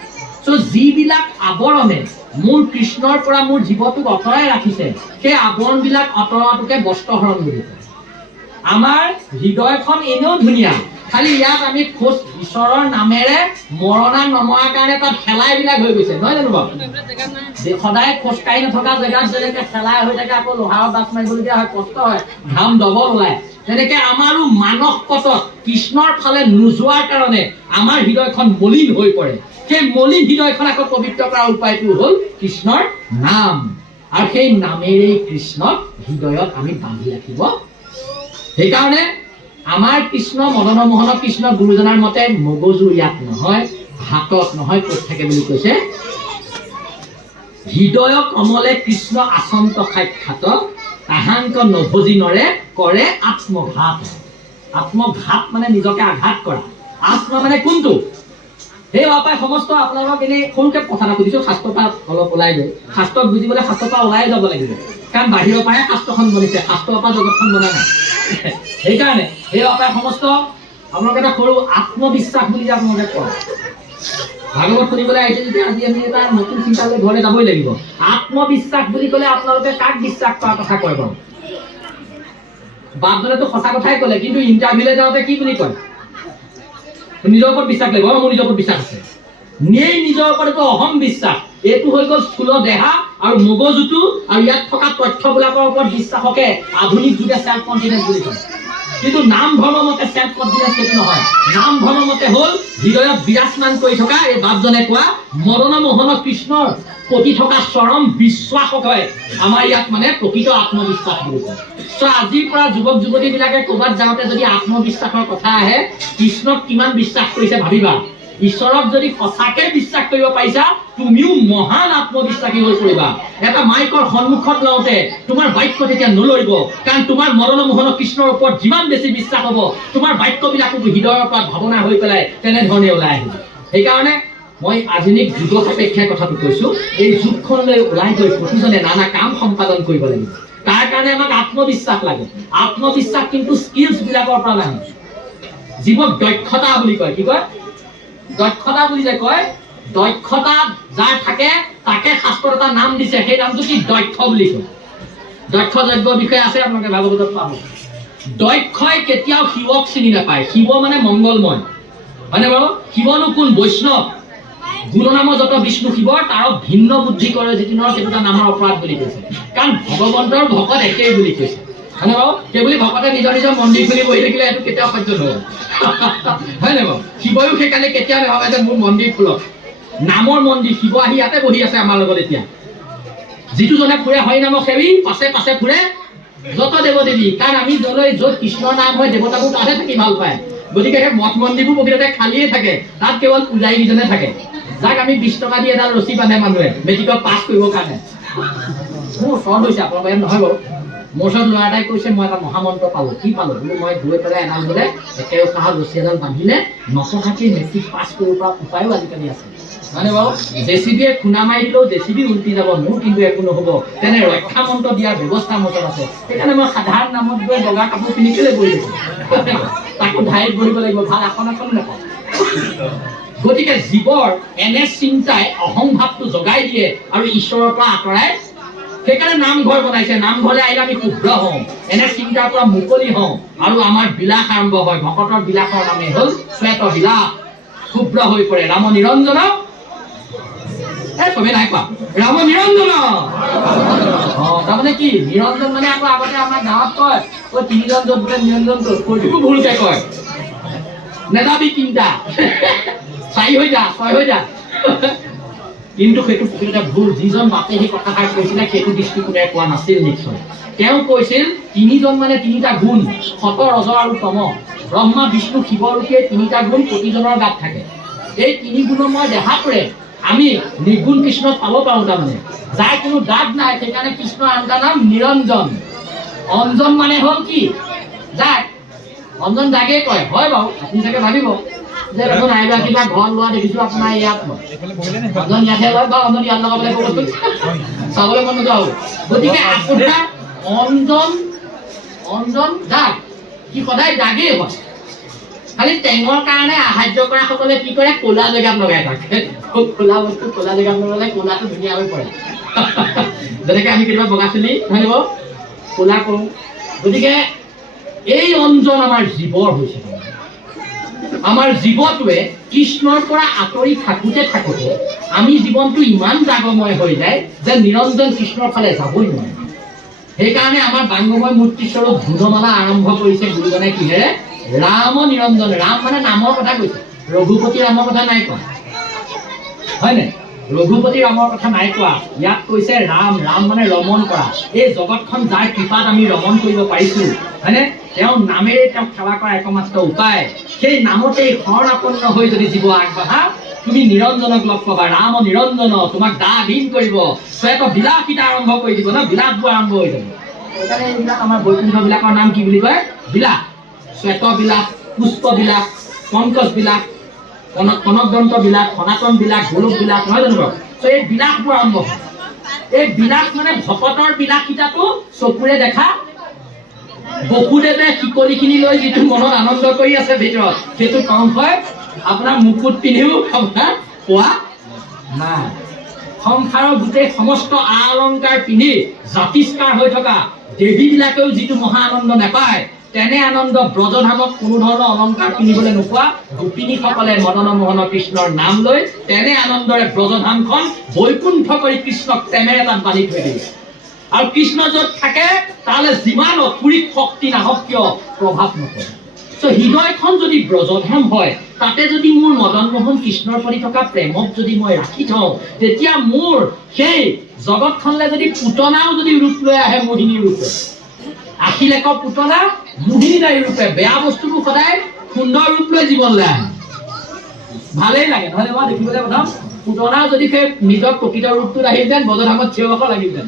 যিবিলাক আৱৰণে মোৰ কৃষ্ণৰ পৰা মোৰ জীৱটোক আঁতৰাই ৰাখিছে, সেই আৱৰণবিলাক আঁতৰোৱাটোকে বস্ত্ৰহৰণ বুলি কয়। আমাৰ হৃদয়খন এনেও ধুনীয়া, খালি ইয়াত আমি খোজ ঈশ্বৰৰ নামেৰে মৰণা নমৰাৰ কাৰণে তাত শেলাইবিলাক হৈ গৈছে, নহয় জানো বাৰু? সদায় খোজকাঢ়ি নথকা জেগাত যেনেকে শেলাই হৈ থাকে, আকৌ লোহাৰৰ বাছ মাৰিবলগীয়া হয়, কষ্ট হয়, ঘাম ডবল ওলায়, তেনেকে আমাৰো মানস পথত কৃষ্ণৰ ফালে নোযোৱাৰ কাৰণে আমাৰ হৃদয়খন মলিন হৈ পৰে। সেই মলিন হৃদয়খন আকৌ পবিত্ৰ কৰাৰ উপায়টো হ'ল কৃষ্ণৰ নাম, আৰু সেই নামেৰে কৃষ্ণক হৃদয়ত আমি বান্ধি ৰাখিব। সেইকাৰণে আমাৰ কৃষ্ণ মদন মোহন কৃষ্ণ গুৰুজনাৰ মতে মগজু ইয়াত নহয়, হাতত নহয়, ক'ত থাকে বুলি কৈছে? হৃদয় কমলে কৃষ্ণ আচন্ত সাক্ষাৎ, তাহাংক নভজিনৰে কৰে আত্মঘাত। আত্মঘাত মানে নিজকে আঘাত কৰা। আত্ম মানে কোনটো? সেই বাপাই সমস্ত আপোনালোকক এনেই সৰুকে কথা এটা সুধিছো, শাস্ত্ৰৰ পৰা অলপ ওলাই গৈ। শাস্ত্ৰক বুজিবলৈ শাস্ত্ৰৰ পৰা ওলাই যাব লাগিব, কাৰণ বাহিৰৰ পৰাই শাস্ত্ৰখন বনিছে, শাস্ত্ৰৰ পৰা জগতখন বনা নাই। সেইকাৰণে সেই বাপাই সমস্ত আপোনালোকে এটা সৰু আত্মবিশ্বাস বুলি যে আপোনালোকে কয়, ভাগৱত শুনিবলৈ আহিছে যেতিয়া আজি আমি এটা নতুন চিন্তালৈ ঘৰলৈ যাবই লাগিব। আত্মবিশ্বাস বুলি ক'লে আপোনালোকে কাক বিশ্বাস কৰাৰ কথা কয় বাৰু? বাপজনেতো সঁচা কথাই ক'লে, কিন্তু ইণ্টাৰভিউলৈ যাওঁতে কি বুলি কয়? নিজৰ ওপৰত বিশ্বাস লাগিব, মোৰ নিজৰ ওপৰত বিশ্বাস আছে। নিজৰ ওপৰত এইটো অহম বিশ্বাস, এইটো হৈ গ'ল স্থূল দেহা আৰু মগজুটো আৰু ইয়াত থকা তথ্যবিলাকৰ ওপৰত বিশ্বাসকে আধুনিক যুগে চেল্ফ কনফিডেন্স বুলি কয়। কিন্তু নাম ধৰ্ম মতে চেল্ফ কনফিডেন্স সেইটো নহয়। নাম ধৰ্ম মতে হ'ল হৃদয়ত বিৰাজমান কৰি থকা এই বাপজনে কোৱা মদন মোহন কৃষ্ণৰ প্ৰতি থকা চৰম বিশ্বাসক হয় আমাৰ ইয়াত মানে প্ৰকৃত আত্মবিশ্বাস বুলি কয়। আজিৰ পৰা যুৱক যুৱতীবিলাকে ক'ৰবাত যাওঁতে যদি আত্মবিশ্বাসৰ কথা আহে, কৃষ্ণক কিমান বিশ্বাস কৰিছে ভাবিবা। ঈশ্বৰক যদি সঁচাকে বিশ্বাস কৰিব পাৰিছা, তুমিও মহান আত্মবিশ্বাসী হৈ পৰিবা। এটা মাইকৰ সন্মুখত লওঁতে তোমাৰ বাক্য তেতিয়া নলৰিব, কাৰণ তোমাৰ মদন মোহন কৃষ্ণৰ ওপৰত যিমান বেছি বিশ্বাস হ'ব, তোমাৰ বাক্যবিলাকো হৃদয়ৰ পৰা ভাৱনা হৈ পেলাই তেনেধৰণে ওলাই আহিব। সেইকাৰণে মই আধুনিক যুগ সাপেক্ষে কথাটো কৈছো, এই যুগখনলৈ ওলাই গৈ প্ৰতিজনে নানা কাম সম্পাদন কৰিব লাগিব। তাৰ কাৰণে আমাক আত্মবিশ্বাস লাগে। আত্মবিশ্বাস কিন্তু স্কিলছ বিলাকৰ পৰা নাহে, যিবোৰ দক্ষতা বুলি কয়। কি কয়? দক্ষতা বুলি যে কয়, দক্ষতা যাৰ থাকে তাকে শাস্ত্ৰত এটা নাম দিছে, সেই নামটো কি? দক্ষ বুলি কয়। দক্ষ যজ্ঞৰ বিষয়ে আছে, আপোনালোকে ভাগৱতত পাব। দক্ষই কেতিয়াও শিৱক চিনি নাপায়। শিৱ মানে মংগলময়, হয়নে বাৰু? শিৱনো কোন? বৈষ্ণৱ। গুণনামৰ যত বিষ্ণু শিৱৰ তাৰ ভিন্ন বুদ্ধি কৰে যিটো সেইটো এটা নামৰ অপৰাধ বুলি কৈছে, কাৰণ ভগৱন্তৰ ভকত একেই বুলি কৈছে, হয়নে বাৰু? সেইবুলি ভকতে নিজৰ নিজৰ মন্দিৰ খুলি বহি থাকিলে সেইটো কেতিয়াও সহ্য নহ'ব, হয় নে বাৰু? শিৱয়ো সেইকাৰণে কেতিয়াও নাভাবে যে মোৰ মন্দিৰ খোলক, নামৰ মন্দিৰ। শিৱ আহি ইয়াতে বহি আছে আমাৰ লগত এতিয়া। যিটো জনে ফুৰে হৰি নামক সেৱি, পাছে পাছে ফুৰে যত দেৱ দেৱী, কাৰণ আমি যলৈ য'ত কৃষ্ণৰ নাম হয় দেৱতাবোৰ তাতহে থাকি ভাল পায়। গতিকে সেই মঠ মন্দিৰবোৰ প্ৰকৃততে খালিয়ে থাকে, তাত কেৱল পূজাৰীকেইজনে থাকে, যাক আমি 20 টকা দি এডাল ৰছী বান্ধে মানুহে মেট্ৰিকত পাছ কৰিবৰ কাৰণে। মোৰ ওচৰত হৈছে, আপোনালোকৰ ইয়াত নহয় বাৰু। মোৰ ওচৰত ল'ৰা এটাই কৈছে মই এটা মহামন্ত্ৰ পালোঁ। কি পালোঁ? বোলো মই গৈ পেলাই এডাল বোলে একে উশাহত ৰছী এডাল বান্ধিলে নপঢ়াকৈ মেট্ৰিক পাছ কৰিব পৰা উপায়ো আজিকালি আছে, মানে বাৰু। জেচিবিয়ে খুন্দা মাৰি দিলেও জেচিবি উল্টি যাব, মোৰ কিন্তু একো নহ'ব। তেনে ৰক্ষা মন্ত্ৰ দিয়াৰ ব্যৱস্থা মোৰ ওচৰত আছে। সেইকাৰণে মই সাধাৰণ নামত গৈ বগা কাপোৰ পিন্ধি কেলৈ বহি দিছোঁ? তাকো ধাৰিত বহিব লাগিব, ভাল আসন এখন নাপাওঁ। গতিকে জীৱৰ এনে চিন্তাই অহং ভাৱটো জগাই দিয়ে আৰু ঈশ্বৰৰ পৰা আঁতৰাই। সেইকাৰণে নামঘৰ বনাইছে। নামঘৰলৈ আহিলে আমি শুভ্ৰ হওঁ, এনে চিন্তাৰ পৰা মুকলি হওঁ, আৰু আমাৰ বিলাস আৰম্ভ হয়। ভকতৰ বিলাসৰ নামে হ'ল শ্বেত বিলাস। শুভ্ৰ হৈ পৰে ৰাম নিৰঞ্জন চবে নাই কোৱা ৰাম নিৰঞ্জন। তাৰমানে কি নিৰঞ্জন মানে আকৌ আগতে আমাৰ গাঁৱত কয় তিনিজন য'ত বোলে নিৰঞ্জন য'ত কৈছো ভুলকে কয় নেযাবি তিনিটা 4 হৈ যা 6 হৈ যা। কিন্তু সেইটো প্ৰকৃততে ভুল। যিজন বাপে সেই কথাষাৰ কৈছিলে সেইটো দৃষ্টিকোণেৰে কোৱা নাছিল নিশ্চয়। তেওঁ কৈছিল তিনিজন মানে তিনিটা গুণ, সত ৰজ আৰু তম। ব্ৰহ্মা বিষ্ণু শিৱৰূপে তিনিটা গুণ প্ৰতিজনৰ গাত থাকে। এই তিনি গুণময় দেহাটোৰে আমি নিৰ্গুণ কৃষ্ণক পাব পাৰোঁ। তাৰমানে যাৰ কোনো দাঁত নাই সেইকাৰণে কৃষ্ণৰ আনটা নাম নিৰঞ্জন। অঞ্জন মানে হ'ল কি যাক অঞ্জন জাগে কয় হয় বাৰু। আপুনি চাগে ভাবিব যে দেখোন আইবা কিবা ঘৰ লোৱা দেখিছো আপোনাৰ ইয়াত অঞ্জন ইয়াতহে লয় বা অঞ্জন ইয়াত লগাবলৈ চাবলৈ মন নোযোৱা হ'ল। গতিকে আপোনাৰ অঞ্জন অঞ্জন যাক সি সদায় জাগেই হয়। খালি টেঙৰ কাৰণে সাহায্য কৰা সকলে কি কৰে ক'লা জেগাত লগাই থাকে। ক'লা বস্তু ক'লা জেগাত লগালে ক'লাটো ধুনীয়া হৈ পৰে। যেনেকে আমি কেতিয়াবা বগা চুলি নহয় ক'লা কৰোঁ। গতিকে এই অঞ্জন আমাৰ জীৱৰ হৈছে। আমাৰ জীৱটোৱে কৃষ্ণৰ পৰা আঁতৰি থাকোঁতে থাকোঁতে আমি জীৱনটো ইমান জাগময় হৈ যায় যে নিৰঞ্জন কৃষ্ণৰ ফালে যাবই নোৱাৰে। সেইকাৰণে আমাৰ বাংগময় মূৰ্তিস্বৰূপ ধুনমালা আৰম্ভ কৰিছে গুৰুজনে কিহেৰে ৰাম নিৰঞ্জন। ৰাম মানে নামৰ কথা কৈছে, ৰঘুপতি ৰামৰ কথা নাই কোৱা হয়নে? ৰঘুপতি ৰামৰ কথা নাই কোৱা। ইয়াত কৈছে ৰাম। ৰাম মানে ৰমণ কৰা। এই জগতখন যাৰ কৃপাত আমি ৰমণ কৰিব পাৰিছো হয়নে? তেওঁৰ নামেৰে তেওঁক সেৱা কৰা একমাত্ৰ উপায়। সেই নামতেই শৰণাপন্ন হৈ যদি জীৱ আগবাঢ়া তুমি নিৰঞ্জনক লগ পাবা। ৰাম নিৰঞ্জন তোমাক দা দিন কৰিব, শ্বেত বিলাসিতা আৰম্ভ কৰি দিব ন, বিলাসবোৰ আৰম্ভ হৈ যাব। সেইকাৰণে এইবিলাক আমাৰ বৈকুণ্ঠ বিলাকৰ নাম কি বুলি কয় বিলাস। শ্বেত বিলাস, পুষ্প বিলাস, পংকজ বিলাস, কনকদন্ত বিলাস, সনাতন বিলাস, গোলক বিলাস নহয় জানো বাৰু? ত' এই বিলাসবোৰ আৰম্ভ হয়। এই বিলাস মানে ভকতৰ বিলাসিতাটো চকুৰে দেখা। বসুদেৱে শিকলিখিনি লৈ যিটো মনত আনন্দ কৰি আছে ভিতৰত সেইটো কম হয়। আপোনাৰ মুকুট পিন্ধিও আপোনাৰ পোৱা নাই। সংসাৰৰ গোটেই সমস্ত আ অলংকাৰ পিন্ধি জাতিষ্কাৰ হৈ থকা দেৱীবিলাকেও যিটো মহা আনন্দ নাপায় তেনে আনন্দ ব্ৰজধামত কোনো ধৰণৰ অলংকাৰ পিন্ধিবলৈ নোপোৱা গোপিনীসকলে মদন মোহন কৃষ্ণৰ নাম লৈ তেনে আনন্দৰে ব্ৰজধামখন বৈকুণ্ঠ কৰি কৃষ্ণক প্ৰেমেৰে তাত বান্ধি থৈ দিয়ে। আৰু কৃষ্ণ য'ত থাকে তালৈ যিমান অসুৰিক শক্তি নাহক কিয় প্ৰভাৱ নপৰে। হৃদয়খন যদি ব্ৰজধাম হয় তাতে যদি মোৰ মদন মোহন কৃষ্ণৰ প্ৰতি থকা প্ৰেমক যদি মই ৰাখি থওঁ তেতিয়া মোৰ সেই জগতখনলৈ যদি পুতনাও যদি ৰূপ লৈ আহে মোহিনী ৰূপে, আশিলেক পুতনা মোহিনী নাৰী ৰূপে, বেয়া বস্তুবোৰ সদায় সুন্দৰ ৰূপ লৈ জীৱনলৈ আহে। ভালেই লাগে নহ'লে মই দেখিবলৈ প্ৰথম পুতনা যদি সেই নিজৰ প্ৰকৃত ৰূপটোত আহিলহেঁতেন ব্ৰজধামত থিয় হ'ব লাগিলহেঁতেন,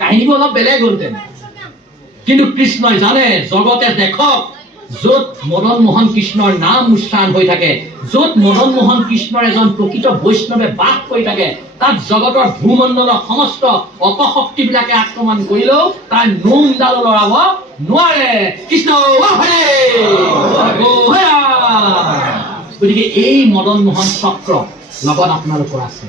কাহিনীবোৰ অলপ বেলেগ হ'লহেঁতেন। কিন্তু কৃষ্ণই জানে জগতে দেখক য'ত মদন মোহন কৃষ্ণৰ নাম উচ্চাৰণ হৈ থাকে, য'ত মদন মোহন কৃষ্ণৰ এজন প্ৰকৃত বৈষ্ণৱে বাস কৰি থাকে তাত জগতৰ ভূমণ্ডলৰ সমস্ত অপশক্তিবিলাকে আক্ৰমণ কৰিলেও তাৰ নোমডাল লৰাব নোৱাৰে। কৃষ্ণ গতিকে এই মদন মোহন চক্ৰ লগত আপোনালোকৰ আছে,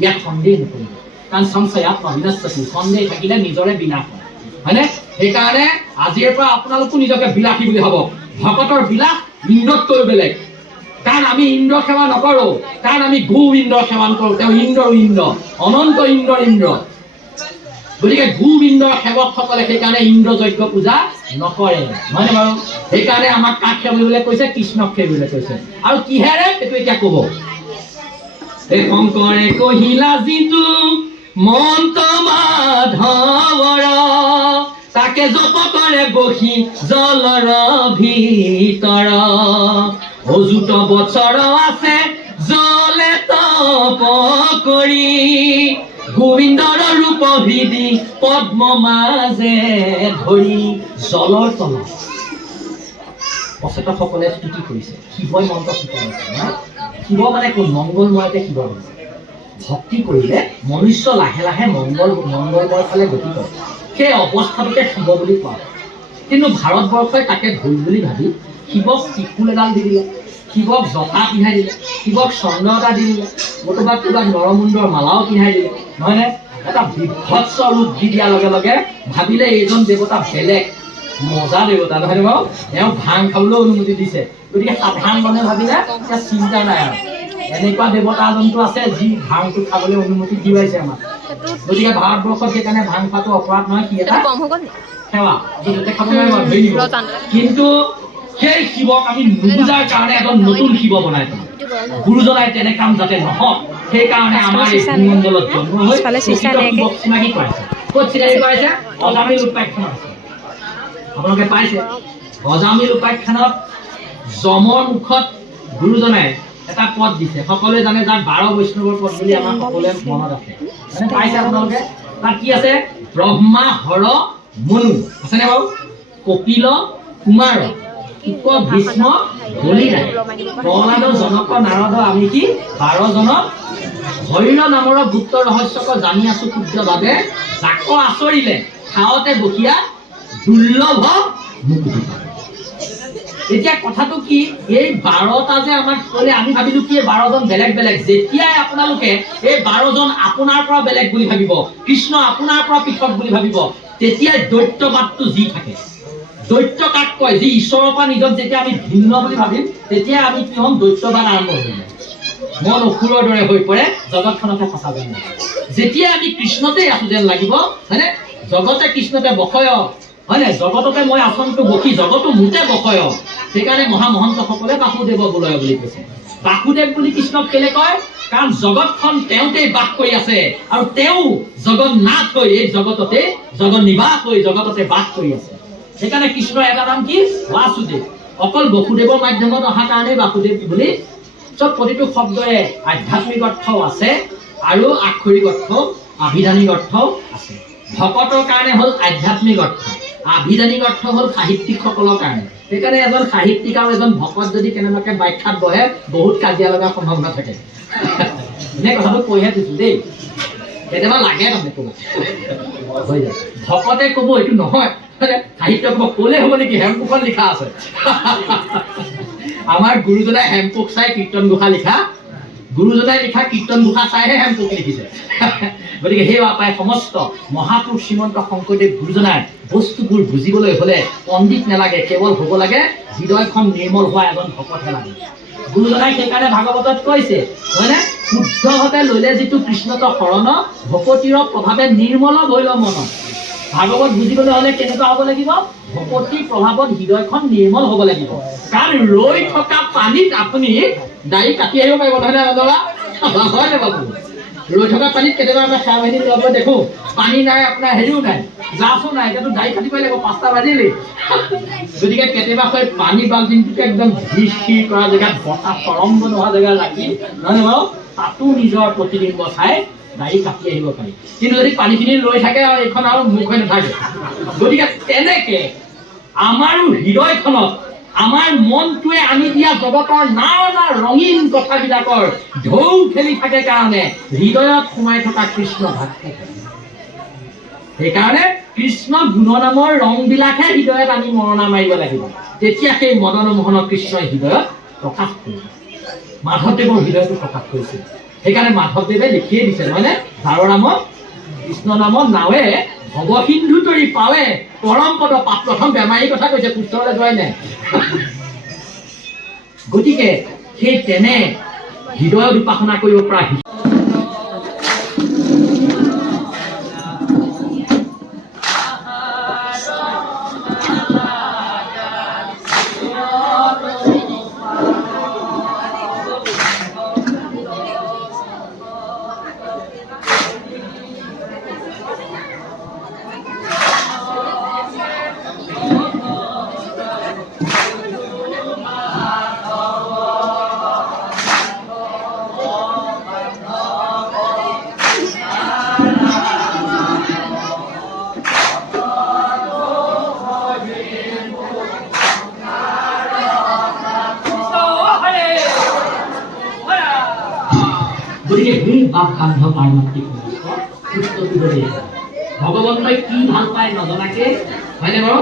ইয়াত সন্দেহ নকৰিব। কাৰণ সংশয়াত অবিনাশী, সন্দেহ থাকিলে নিজৰে বিনাশ হয় হয়নে? সেইকাৰণে আজিৰ পৰা আপোনালোকো নিজকে বিলাসী বুলি ভাবক। ভকতৰ বিলাস ইন্দ্ৰতকৈ বেলেগ। কাৰণ আমি ইন্দ্ৰ সেৱা নকৰো, কাৰণ আমি গোবিন্দ সেৱা কৰো। তেওঁ ইন্দ্ৰ ইন্দ্ৰ অনন্ত ইন্দ্ৰ ইন্দ্ৰ। গতিকে গোবিন্দৰ সেৱকসকলে সেইকাৰণে ইন্দ্ৰ যজ্ঞ পূজা নকৰে নহয়নে বাৰু? সেইকাৰণে আমাক কাক সেৱিবলৈ কৈছে? কৃষ্ণক সেৱিবলৈ কৈছে। আৰু কিহেৰে সেইটো এতিয়া কব। এই শংকৰে কহিলা যিটো মন্ত্ৰ মাধৱৰ তাকে জপ কৰে বহি জলৰ ভিতৰ, অযুত বছৰ আছে জলে তপ কৰি, গোবিন্দৰ ৰূপ হৃদি পদ্ম মাজে ধৰি। জলৰ তলত পচেতকসকলে স্তুতি কৰিছে, শিৱই মন্ত্ৰ শিকাইছে। শিৱ মানে কোন? মংগলময়তে শিৱ হৈছে। ভক্তি কৰিলে মনুষ্য লাহে লাহে মংগলময় ফালে গতি কৰে। সেই অৱস্থাটোকে শিৱ বুলি কোৱা হয়। কিন্তু ভাৰতবৰ্ষই তাকে ভুল বুলি ভাবি শিৱক ত্ৰিশূল এডাল দি দিলে, শিৱক জটা পিন্ধাই দিলে, শিৱক চন্দ্ৰ এটা দি দিলে, নতুবা কিবা নৰমুণ্ডৰ মালাও পিন্ধাই দিলে নহয়নে? এটা বিভৎস ৰূপ দি দিয়াৰ লগে লগে ভাবিলে এইজন দেৱতা বেলেগ মজা দেৱতা নহয়নে বাৰু? তেওঁ ভাং খাবলৈও অনুমতি দিছে। গতিকে সাধাৰণ মানুহে ভাবিলে চিন্তা নাই আৰু এনেকুৱা দেৱতা জন্তু আছে যি ভাংটো খাবলৈ অনুমতি দিৱাইছে আমাক। গতিকে ভাৰতবৰ্ষত সেইকাৰণে ভাং খোৱাটো অপৰাধ নহয়, কি এটা সেৱা, য'তে খাব নোৱাৰিব ধৰি নিব। কিন্তু সেই শিৱক আমি নুবুজাৰ কাৰণে এজন নতুন শিৱ বনাই দিওঁ। গুৰুজনাই তেনে কাম যাতে নহওক সেইকাৰণে আমাৰ এই ভূমণ্ডলত জন্ম হৈ শিৱক চিনাকি কৰাইছে। ক'ত চিনাকি কৰাইছে? অজামিল উপাখ্যানত। আপোনালোকে পাইছে অজামিল উপাখ্যানত যমৰ মুখত গুৰুজনাই এটা পদ দিছে, সকলোৱে জানে যাক 12 বৈষ্ণৱৰ পদ বুলি আমাৰ সকলোৱে মনত আছে, মানে পাইছে আপোনালোকে। তাত কি আছে? ব্ৰহ্মা হৰ মনু আছেনে বাৰু? কপিল কুমাৰ শুক ভীষ্ম বলিদান প্ৰহ্লাদ জনক নাৰদ আমি কি 12 জনক হৰিণ নামৰ গুপ্ত ৰহস্যক জানি আছো ক্ষুদ্ৰভাৱে যাক আচৰিলে খাওঁতে বসিয়া দুৰ্লভ মুক্তি পায়। এতিয়া কথাটো কি, এই 12টা যে আমাক ক'লে আমি ভাবিলো কি 12 জন বেলেগ বেলেগ। যেতিয়াই আপোনালোকে এই 12 জন আপোনাৰ পৰা বেলেগ বুলি ভাবিব, কৃষ্ণ আপোনাৰ পৰা পৃথক বুলি ভাবিব, তেতিয়াই দৈত্যবাদটো যি থাকে। দৈত্য কাক কয়? যি ঈশ্বৰৰ পৰা নিজক যেতিয়া আমি ভিন্ন বুলি ভাবিম, তেতিয়া আমি কি হ'ম? দৈত্যবাদ আৰম্ভ কৰিম। মন অসুৰৰ দৰে হৈ পৰে, জগতখনতে সঁচা যেন লাগে। যেতিয়া আমি কৃষ্ণতেই আছো যেন লাগিব, হয়নে? জগতে কৃষ্ণতে বসয়, হয়নে? জগততে মই আসনটো বসি জগতো মোতে বসয়। সেইকাৰণে মহামহন্তসকলে বাসুদেৱ বোলয় বুলি কৈছে। বাসুদেৱ বুলি কৃষ্ণক কেলে কয়? কাৰণ জগতখন তেওঁতেই বাস কৰি আছে আৰু তেওঁ জগন্নাথ হৈ এই জগততে জগত নিবাস হৈ জগততে বাস কৰি আছে। সেইকাৰণে কৃষ্ণৰ এটা নাম কি? বাসুদেৱ। অকল বসুদেৱৰ মাধ্যমত অহা কাৰণেই বাসুদেৱ বুলি। চব প্ৰতিটো শব্দৰে আধ্যাত্মিক অৰ্থও আছে আৰু আক্ষৰিক অৰ্থ আভিধানিক অৰ্থও আছে। ভকতৰ কাৰণে হ'ল আধ্যাত্মিক অৰ্থ, আভিধানিক অৰ্থ হ'ল সাহিত্যিকসকলৰ কাৰণে। সেইকাৰণে এজন সাহিত্যিক আৰু এজন ভকত যদি কেনেবাকৈ ব্যাখ্যাত বহে বহুত কাজিয়া লগাৰ সম্ভাৱনা থাকে। এনে কথাটো কৈহে দিছো দেই, কেতিয়াবা লাগে তাৰমানে ক'ৰবাত হৈ যায়। ভকতে ক'ব এইটো নহয়, সাহিত্য ক'ব ক'লে হ'ব নেকি? হেমকোষত লিখা আছে। আমাৰ গুৰুজনাই হেমকোষ চাই কীৰ্তন ঘোষা লিখা, গুৰুজনাই লিখা কীৰ্তন ঘোষা চাইহে হেমকোষ লিখিছে। গতিকে সেই বাপাই সমস্ত মহাপুৰুষ শ্ৰীমন্ত শংকৰদেৱ গুৰুজনাৰ বস্তুবোৰ বুজিবলৈ হ'লে পণ্ডিত নালাগে, কেৱল হ'ব লাগে হৃদয়খন নিৰ্মল হোৱা এজন ভকতহে লাগে। গুৰুজনাই সেইকাৰণে ভাগৱতত কৈছে, হয়নে? শুদ্ধভাৱে ল'লে যিটো কৃষ্ণত শৰণ, ভকতিৰ প্ৰভাৱে নিৰ্মল হৈল মন। ভাগৱত বুজিবলৈ হ'লে কেনেকুৱা হ'ব লাগিব? ভকতিৰ প্ৰভাৱত হৃদয়খন নিৰ্মল হ'ব লাগিব। কাৰণ ৰৈ থকা পানীত আপুনি দাড়ি কাটি আহিব পাৰিব, নহয় নে বাবা? হয় নে বাবু? ৰৈ থকা পানীত কেতিয়াবা আমৰা সেৱা বাহিনী লগ দেখো, পানী নাই, আপোনাৰ হেৰিও নাই, গ্লাছো নাই, এতিয়াতো দাড়ি কাটিবই লাগিব, 5টা বাজিলেই। গতিকে কেতিয়াবা হয় পানী বাল্টিংটোকে একদম স্থিৰ কৰা জেগাত বতাহ তৰংগ নোহোৱা জেগা ৰাখি, নহয় বাৰু, তাতো নিজৰ প্ৰতিবিম্ব চাই দাড়ি কাটি আহিব পাৰি। কিন্তু যদি পানীখিনি ৰৈ থাকে আৰু এইখন আৰু মুখ হৈ নাথাকে। গতিকে তেনেকে আমাৰো হৃদয়খনত আমাৰ মনটোৱে আনি দিয়া জগতৰ নানা ৰঙীন কথাবিলাকৰ ঢৌ খেলি থাকে কাৰণে হৃদয়ত সোমাই থকা কৃষ্ণ ভাগ থাকে। সেইকাৰণে কৃষ্ণ গুণনামৰ ৰংবিলাকহে হৃদয়ত আমি মৰণা মাৰিব লাগিব, তেতিয়া সেই মদন মোহন কৃষ্ণই হৃদয়ত প্ৰকাশ কৰিব। মাধৱদেৱৰ হৃদয়টো প্ৰকাশ কৰিছিল। সেইকাৰণে মাধৱদেৱে লিখিয়ে দিছে, নহয়নে? যাৰ নামত কৃষ্ণ নামত নাৱে ভৱসিন্ধু তৰি পাৱে পৰম পদ পাপ। প্ৰথম বেমাৰীৰ কথা কৈছে, পুষ্টলৈ যোৱাই নাই। গতিকে সেই তেনে হৃদয়ত উপাসনা কৰিব পৰা ভগৱন্তই কি ভাল পায় নজনাকে, হয়নে বাৰু?